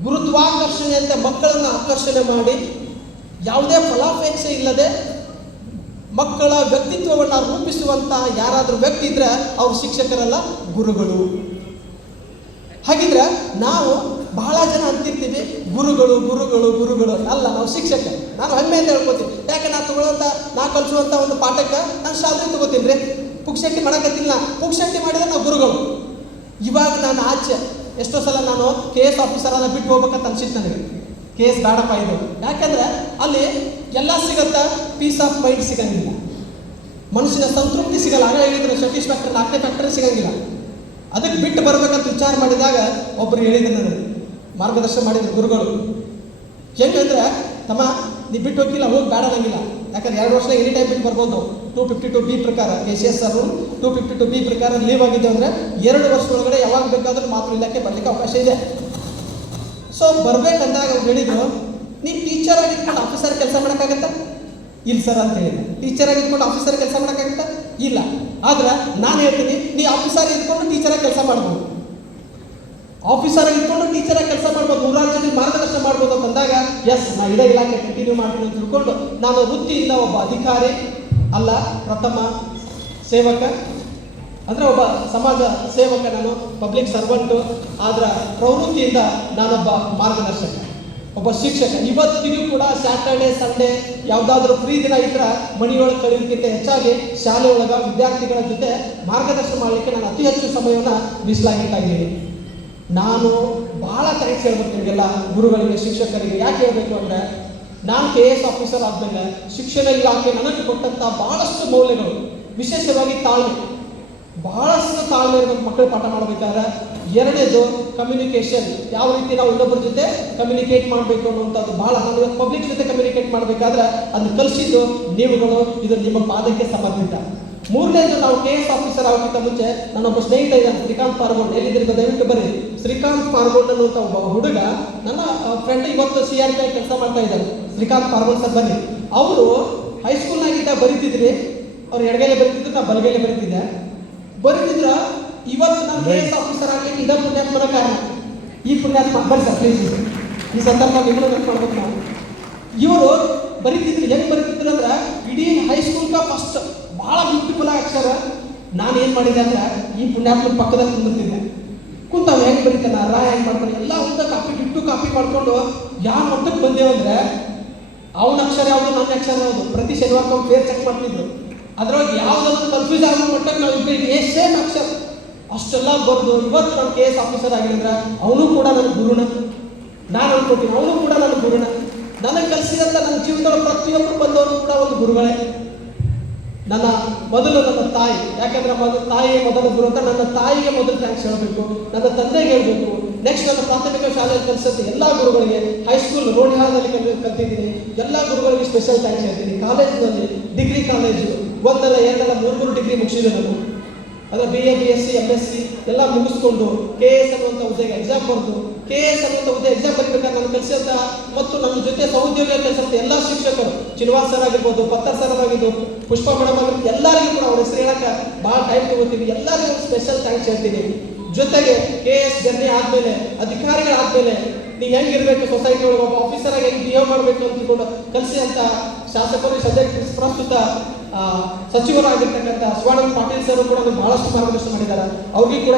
ಗುರುತ್ವಾಕರ್ಷಣೆ ಅಂತ ಮಕ್ಕಳನ್ನು ಆಕರ್ಷಣೆ ಮಾಡಿ ಯಾವುದೇ ಫಲಾಪೇಕ್ಷೆ ಇಲ್ಲದೆ ಮಕ್ಕಳ ವ್ಯಕ್ತಿತ್ವವನ್ನು ರೂಪಿಸುವಂಥ ಯಾರಾದರೂ ವ್ಯಕ್ತಿ ಇದ್ರೆ ಅವರು ಶಿಕ್ಷಕರಲ್ಲ, ಗುರುಗಳು. ಹಾಗಿದ್ರೆ ನಾವು ಬಹಳ ಜನ ಅಂತಿರ್ತೀವಿ ಗುರುಗಳು ಗುರುಗಳು ಗುರುಗಳು ಅಲ್ಲ, ನಾವು ಶಿಕ್ಷಕ. ನಾನು ಹೆಮ್ಮೆಯಿಂದ ಹೇಳ್ಕೊತೀನಿ. ಯಾಕೆ ನಾ ಕಲಿಸುವಂಥ ಒಂದು ಪಾಠಕ್ಕೆ ನಾನು ಶಾಲೆ ತಗೋತೀನಿ ರೀ. ಪುಕ್ಷಟ್ಟಿ ಮಾಡೋಕತ್ತಿಲ್ಲ, ಪುಕ್ಷಟ್ಟಿ ಮಾಡಿದ್ರೆ ನಾವು ಗುರುಗಳು. ಇವಾಗ ನಾನು ಆಚೆ ಎಷ್ಟೋ ಸಲ ನಾನು KS ಆಫೀಸರನ್ನು ಬಿಟ್ಟು ಹೋಗ್ಬೇಕಂತ ಅನ್ಸಿತ್ತು ನನಗೆ. KS ಬೇಡಪ್ಪ ಇದು. ಯಾಕಂದ್ರೆ ಅಲ್ಲಿ ಎಲ್ಲ ಸಿಗತ್ತಾ, ಪೀಸ್ ಆಫ್ ಮೈಂಡ್ ಸಿಗಂಗಿಲ್ಲ, ಮನುಷ್ಯನ ಸಂತೃಪ್ತಿ ಸಿಗಲ್ಲ. ಆಗ ಹೇಳಿದ್ರೆ ಸತೀಶ್ ಫ್ಯಾಕ್ಟರಿ 4ನೇ ಫ್ಯಾಕ್ಟರಿ ಸಿಗಂಗಿಲ್ಲ. ಅದಕ್ಕೆ ಬಿಟ್ಟು ಬರ್ಬೇಕಂತ ವಿಚಾರ ಮಾಡಿದಾಗ ಒಬ್ಬರು ಹೇಳಿದ್ರು, ನನಗೆ ಮಾರ್ಗದರ್ಶನ ಮಾಡಿದ್ರು ಗುರುಗಳು. ಹೆಂಗಂದ್ರೆ, ತಮ್ಮ ನೀ ಬಿಟ್ಟು ಹೋಗಿಲ್ಲ, ಹೋಗಿ ಬೇಡ ಅನ್ನಂಗಿಲ್ಲ. ಯಾಕಂದ್ರೆ 2 ವರ್ಷ ಎನಿ ಟೈಮ್ ಬಿಟ್ಟು ಬರ್ಬೋದು. 252B ಪ್ರಕಾರ, KCS ಸರ್ 252B ಪ್ರಕಾರ ಲೀವ್ ಆಗಿದೆ ಅಂದರೆ 2 ವರ್ಷದೊಳಗಡೆ ಯಾವಾಗ ಬೇಕಾದ್ರೂ ಮಾತೃ ಇಲಾಖೆ ಬರಲಿಕ್ಕೆ ಅವಕಾಶ ಇದೆ. ಸೊ ಬರ್ಬೇಕಂದಾಗ ಅವ್ರು ಹೇಳಿದ್ರು, ನೀವು ಟೀಚರ್ ಆಗಿದ್ಕೊಂಡು ಆಫೀಸರ್ ಕೆಲಸ ಮಾಡೋಕ್ಕಾಗತ್ತಾ? ಇಲ್ಲ ಸರ್ ಅಂತ ಹೇಳಿದೆ. ಟೀಚರ್ ಆಗಿದ್ಕೊಂಡು ಆಫೀಸರ್ ಕೆಲಸ ಮಾಡೋಕ್ಕಾಗತ್ತಾ? ಇಲ್ಲ. ಆದ್ರೆ ನಾನು ಹೇಳ್ತೀನಿ, ನೀ ಆಫೀಸರ್ ಇದ್ಕೊಂಡು ಟೀಚರಾಗಿ ಕೆಲಸ ಮಾಡ್ಬೋದು, ಆಫೀಸರ್ ಇದ್ಕೊಂಡು ಟೀಚರಾಗಿ ಕೆಲಸ ಮಾಡ್ಬೋದು, 100 ಜನರಿಗೆ ಮಾರ್ಗದರ್ಶನ ಮಾಡ್ಬೋದು ಅಂತ ಅಂದಾಗ ಎಸ್, ನಾ ಇದೇ ಇಲಾಖೆ ಕಂಟಿನ್ಯೂ ಮಾಡ್ತೀನಿ ಅಂತ ತಿಳ್ಕೊಂಡು ನಾನು ವೃತ್ತಿಯಿಂದ ಒಬ್ಬ ಅಧಿಕಾರಿ ಅಲ್ಲ, ಪ್ರಥಮ ಸೇವಕ ಅಂದರೆ ಒಬ್ಬ ಸಮಾಜ ಸೇವಕ, ನಾನು ಪಬ್ಲಿಕ್ ಸರ್ವೆಂಟು. ಆದ್ರೆ ಪ್ರವೃತ್ತಿಯಿಂದ ನಾನೊಬ್ಬ ಮಾರ್ಗದರ್ಶಕ, ಒಬ್ಬ ಶಿಕ್ಷಕ. ಇವತ್ತಿಗೂ ಕೂಡ ಸ್ಯಾಟರ್ಡೆ ಸಂಡೇ ಯಾವುದಾದ್ರೂ ಫ್ರೀ ದಿನ ಇದ್ರೆ ಮನೆಯೊಳಗೆ ಕಳೆಯೋದಕ್ಕಿಂತ ಹೆಚ್ಚಾಗಿ ಶಾಲೆ ಒಳಗೆ ವಿದ್ಯಾರ್ಥಿಗಳ ಜೊತೆ ಮಾರ್ಗದರ್ಶನ ಮಾಡಲಿಕ್ಕೆ ನಾನು ಅತಿ ಹೆಚ್ಚು ಸಮಯವನ್ನು ಮೀಸಲಾಗಿಡ್ತಾ ಇದ್ದೀನಿ. ನಾನು ಭಾಳ ಥ್ಯಾಂಕ್ಸ್ ಹೇಳ್ಬೇಕು ನಿಮಗೆಲ್ಲ, ಗುರುಗಳಿಗೆ, ಶಿಕ್ಷಕರಿಗೆ. ಯಾಕೆ ಹೇಳಬೇಕು ಅಂದರೆ, ನಾನು KS ಆಫೀಸರ್ ಆದಮೇಲೆ ಶಿಕ್ಷಣ ಇಲಾಖೆ ನನಗೆ ಕೊಟ್ಟಂಥ ಭಾಳಷ್ಟು ಮೌಲ್ಯಗಳು, ವಿಶೇಷವಾಗಿ ತಾಳ್ಮೆ, ಬಹಳಷ್ಟು ತಾಳ್ಮೆ ಇರಬೇಕು ಮಕ್ಕಳು ಪಾಠ ಮಾಡಬೇಕಾದ್ರೆ. ಎರಡನೇದು ಕಮ್ಯುನಿಕೇಷನ್, ಯಾವ ರೀತಿ ನಾವು ಇನ್ನೊಬ್ಬರ ಜೊತೆ ಕಮ್ಯುನಿಕೇಟ್ ಮಾಡಬೇಕು ಅನ್ನುವಂಥದ್ದು ಭಾಳ. ನಾನು ಇವತ್ತು ಪಬ್ಲಿಕ್ ಜೊತೆ ಕಮ್ಯುನಿಕೇಟ್ ಮಾಡಬೇಕಾದ್ರೆ ಅದನ್ನು ಕಲಿಸಿದ್ದು ನೀವುಗಳು. ಇದು ನಿಮ್ಮ ಪಾದಕ್ಕೆ ಸಮರ್ಪಿತ. ಮೂರನೇದು, ನಾವು KS ಆಫೀಸರ್ ಆಗೋಕ್ಕಿಂತ ಮುಂಚೆ ನನ್ನೊಬ್ಬ ಸ್ನೇಹಿತ ಇದ್ದಾನೆ, ಶ್ರೀಕಾಂತ್ ಪಾರ್ಗೋಡ್. ಎಲ್ಲಿದ್ದೀರಿ ದಯವಿಟ್ಟು ಬರ್ರಿ. ಶ್ರೀಕಾಂತ್ ಪಾರ್ಗೋಡ್ ಅನ್ನುವಂಥ ಒಬ್ಬ ಹುಡುಗ ನನ್ನ ಫ್ರೆಂಡ್, ಇವತ್ತು CRPI ಕೆಲಸ ಮಾಡ್ತಾ ಇದ್ದಾರೆ. ಶ್ರೀಕಾಂತ್ ಪಾರ್ಗೋಡ್ ಸರ್ ಬನ್ನಿ. ಅವರು ಹೈಸ್ಕೂಲ್ನಾಗಿದ್ದ ಬರೀತಿದ್ರಿ, ಅವ್ರು ಎಡಗೈಲೆ ಬರೀತಿದ್ರು, ನಾ ಬಲಗೈಲೆ ಬರೀತಿದ್ದೆ. ಬರೀತಿದ್ರ ಇವತ್ತು ನಾನು KS ಆಫೀಸರ್ ಆಗಲಿಕ್ಕೆ ಇದ ಪುಣ್ಯಾತ್ಮನ ಕಾರಣ. ಈ ಪುಣ್ಯಾತ್ಮ ಬರ್ರಿ ಸರ್ ಪ್ಲೀಸ್. ಈ ಸಂದರ್ಭ ನಿಮ್ಮನ್ನು ನೆನ್ಕೊಳ್ಬೇಕು ನಾವು. ಇವರು ಬರೀತಿದ್ರು, ಹೆಂಗೆ ಬರೀತಿದ್ರು ಅಂದ್ರೆ ಇಡೀ ಹೈಸ್ಕೂಲ್ಗ ಫಸ್ಟ್ ಭಾಳ ಬ್ಯೂಟಿಫುಲ್ ಅಕ್ಷರ. ನಾನು ಏನು ಮಾಡಿದೆ ಅಂದ್ರೆ ಈ ಪುಣ್ಯಾತ್ಮನ ಪಕ್ಕದಲ್ಲಿ ಕುಂದಿರ್ತಿದ್ದೆ. ಕುಂತಾವ ಹೆಂಗೆ ಬರೀತಾನ, ಹೆಂಗೆ ಮಾಡ್ತಾನೆ, ಎಲ್ಲ ಒಂದು ಕಾಪಿ ಮಾಡ್ಕೊಂಡು ಯಾವ ಮಟ್ಟಕ್ಕೆ ಬಂದೇವು ಅಂದರೆ ಅವನ ಅಕ್ಷರ ಯಾವುದು, ನನ್ನ ಅಕ್ಷರ ಯಾವುದು, ಪ್ರತಿ ಶನಿವಾರ ಫೇರ್ ಚೆಕ್ ಮಾಡ್ತಿದ್ರು. ಅದ್ರೊಳಗೆ ಯಾವುದಾದ್ರು ಕನ್ಫ್ಯೂಸ್ ಆಗೋ ಮಟ್ಟಕ್ಕೆ ನಾವು ಇಬ್ಬರಿಗೆ ಸೇಮ್ ಅಕ್ಷರ ಅಷ್ಟೆಲ್ಲ ಬರೆದು ಇವತ್ತು ನಾನು KS ಆಫೀಸರ್ ಆಗಿದ್ರೆ ಅವನು ಕೂಡ ನನ್ನ ಗುರುನ. ನಾನು ಅನ್ಕೋತೀನಿ ಅವನು ಕೂಡ ನನ್ನ ಗುರುನ. ನನಗೆ ಕಲಿಸಿದಂಥ ನನ್ನ ಜೀವನದೊಳಗೆ ಪ್ರತಿಯೊಬ್ಬರು ಬಂದವರು ಕೂಡ ಒಂದು ಗುರುಗಳೇ. ನನ್ನ ತಾಯಿ, ಯಾಕೆಂದ್ರೆ ತಾಯಿಯೇ ಮೊದಲ ಗುರು ಅಂತ ನನ್ನ ತಾಯಿಗೆ ಮೊದಲು ಥ್ಯಾಂಕ್ಸ್ ಹೇಳಬೇಕು, ನನ್ನ ತಂದೆಗೆ ಹೇಳಬೇಕು. ನೆಕ್ಸ್ಟ್ ನನ್ನ ಪ್ರಾಥಮಿಕ ಶಾಲೆಯಲ್ಲಿ ಕಲಿಸಿದ ಎಲ್ಲ ಗುರುಗಳಿಗೆ, ಹೈಸ್ಕೂಲ್ ರೋಣಿಹಾಳದಲ್ಲಿ ಕಲ್ತಿದ್ದೀನಿ, ಎಲ್ಲ ಗುರುಗಳಿಗೆ ಸ್ಪೆಷಲ್ ಥ್ಯಾಂಕ್ಸ್ ಹೇಳ್ತೀನಿ. ಕಾಲೇಜಿನಲ್ಲಿ ಡಿಗ್ರಿ ಕಾಲೇಜು ಒಂದಲ್ಲ ಎರಡಲ್ಲ ಮೂರು ಡಿಗ್ರಿ ಮುಗಿಸಿದೆ ನಾನು. ಅದರ BA BSc MSc ಎಲ್ಲ ಮುಗಿಸ್ಕೊಂಡು KS ಅನ್ನುವಂಥ ಹುದ್ದೆಗೆ ಎಕ್ಸಾಮ್ ಬರೆದು KS ಅನ್ನುವಂಥ ಹುದ್ದೆ ಎಕ್ಸಾಮ್ ಬರೀಬೇಕಾದ್ರೆ ನಾನು ಕಲಿಸಿದಂಥ ಮತ್ತು ನನ್ನ ಜೊತೆ ಸಹೋದ್ಯೋಗ ಕಲಿಸಿದಂಥ ಎಲ್ಲ ಶಿಕ್ಷಕರು, ಶ್ರೀನಿವಾಸ್ ಸರ್ ಆಗಿರ್ಬೋದು, ಪತ್ತರ್ ಸರ್ ಆಗಿರ್ಬೋದು, ಪುಷ್ಪ ಮೇಡಮ್ ಆಗಿರ್ಬೋದು, ಎಲ್ಲರಿಗೂ ಕೂಡ ಅವ್ರ ಹೆಸರು ಹೇಳಕ್ಕೆ ಭಾಳ ಟೈಮ್ ತಗೋತೀವಿ. ಎಲ್ಲರಿಗೂ ಸ್ಪೆಷಲ್ ಥ್ಯಾಂಕ್ಸ್ ಹೇಳ್ತೀನಿ. ಜೊತೆಗೆ KS ಜರ್ನಿ ಆದಮೇಲೆ, ಅಧಿಕಾರಿಗಳಾದಮೇಲೆ ನೀವು ಹೆಂಗಿರಬೇಕು, ಸೊಸೈಟಿ ಒಳಗೆ ಒಬ್ಬ ಆಫೀಸರ್ ಆಗಿ ಹೆಂಗೆ ಬಿಹೇವ್ ಮಾಡಬೇಕು ಅಂತ ತಿಳ್ಕೊಂಡು ಕಲಿಸಿದಂಥ ಶಾಸಕರು, ಸದ್ಯಕ್ಕೆ ಪ್ರಸ್ತುತ ಸಚಿವರಾಗಿರ್ತಕ್ಕಂಥ ಶಿವಾನಂದ ಪಾಟೀಲ್ ಸರ್ ಕೂಡ ಬಹಳಷ್ಟು ಮಾರ್ಗದರ್ಶನ ಮಾಡಿದ್ದಾರೆ. ಅವ್ರಿಗೂ ಕೂಡ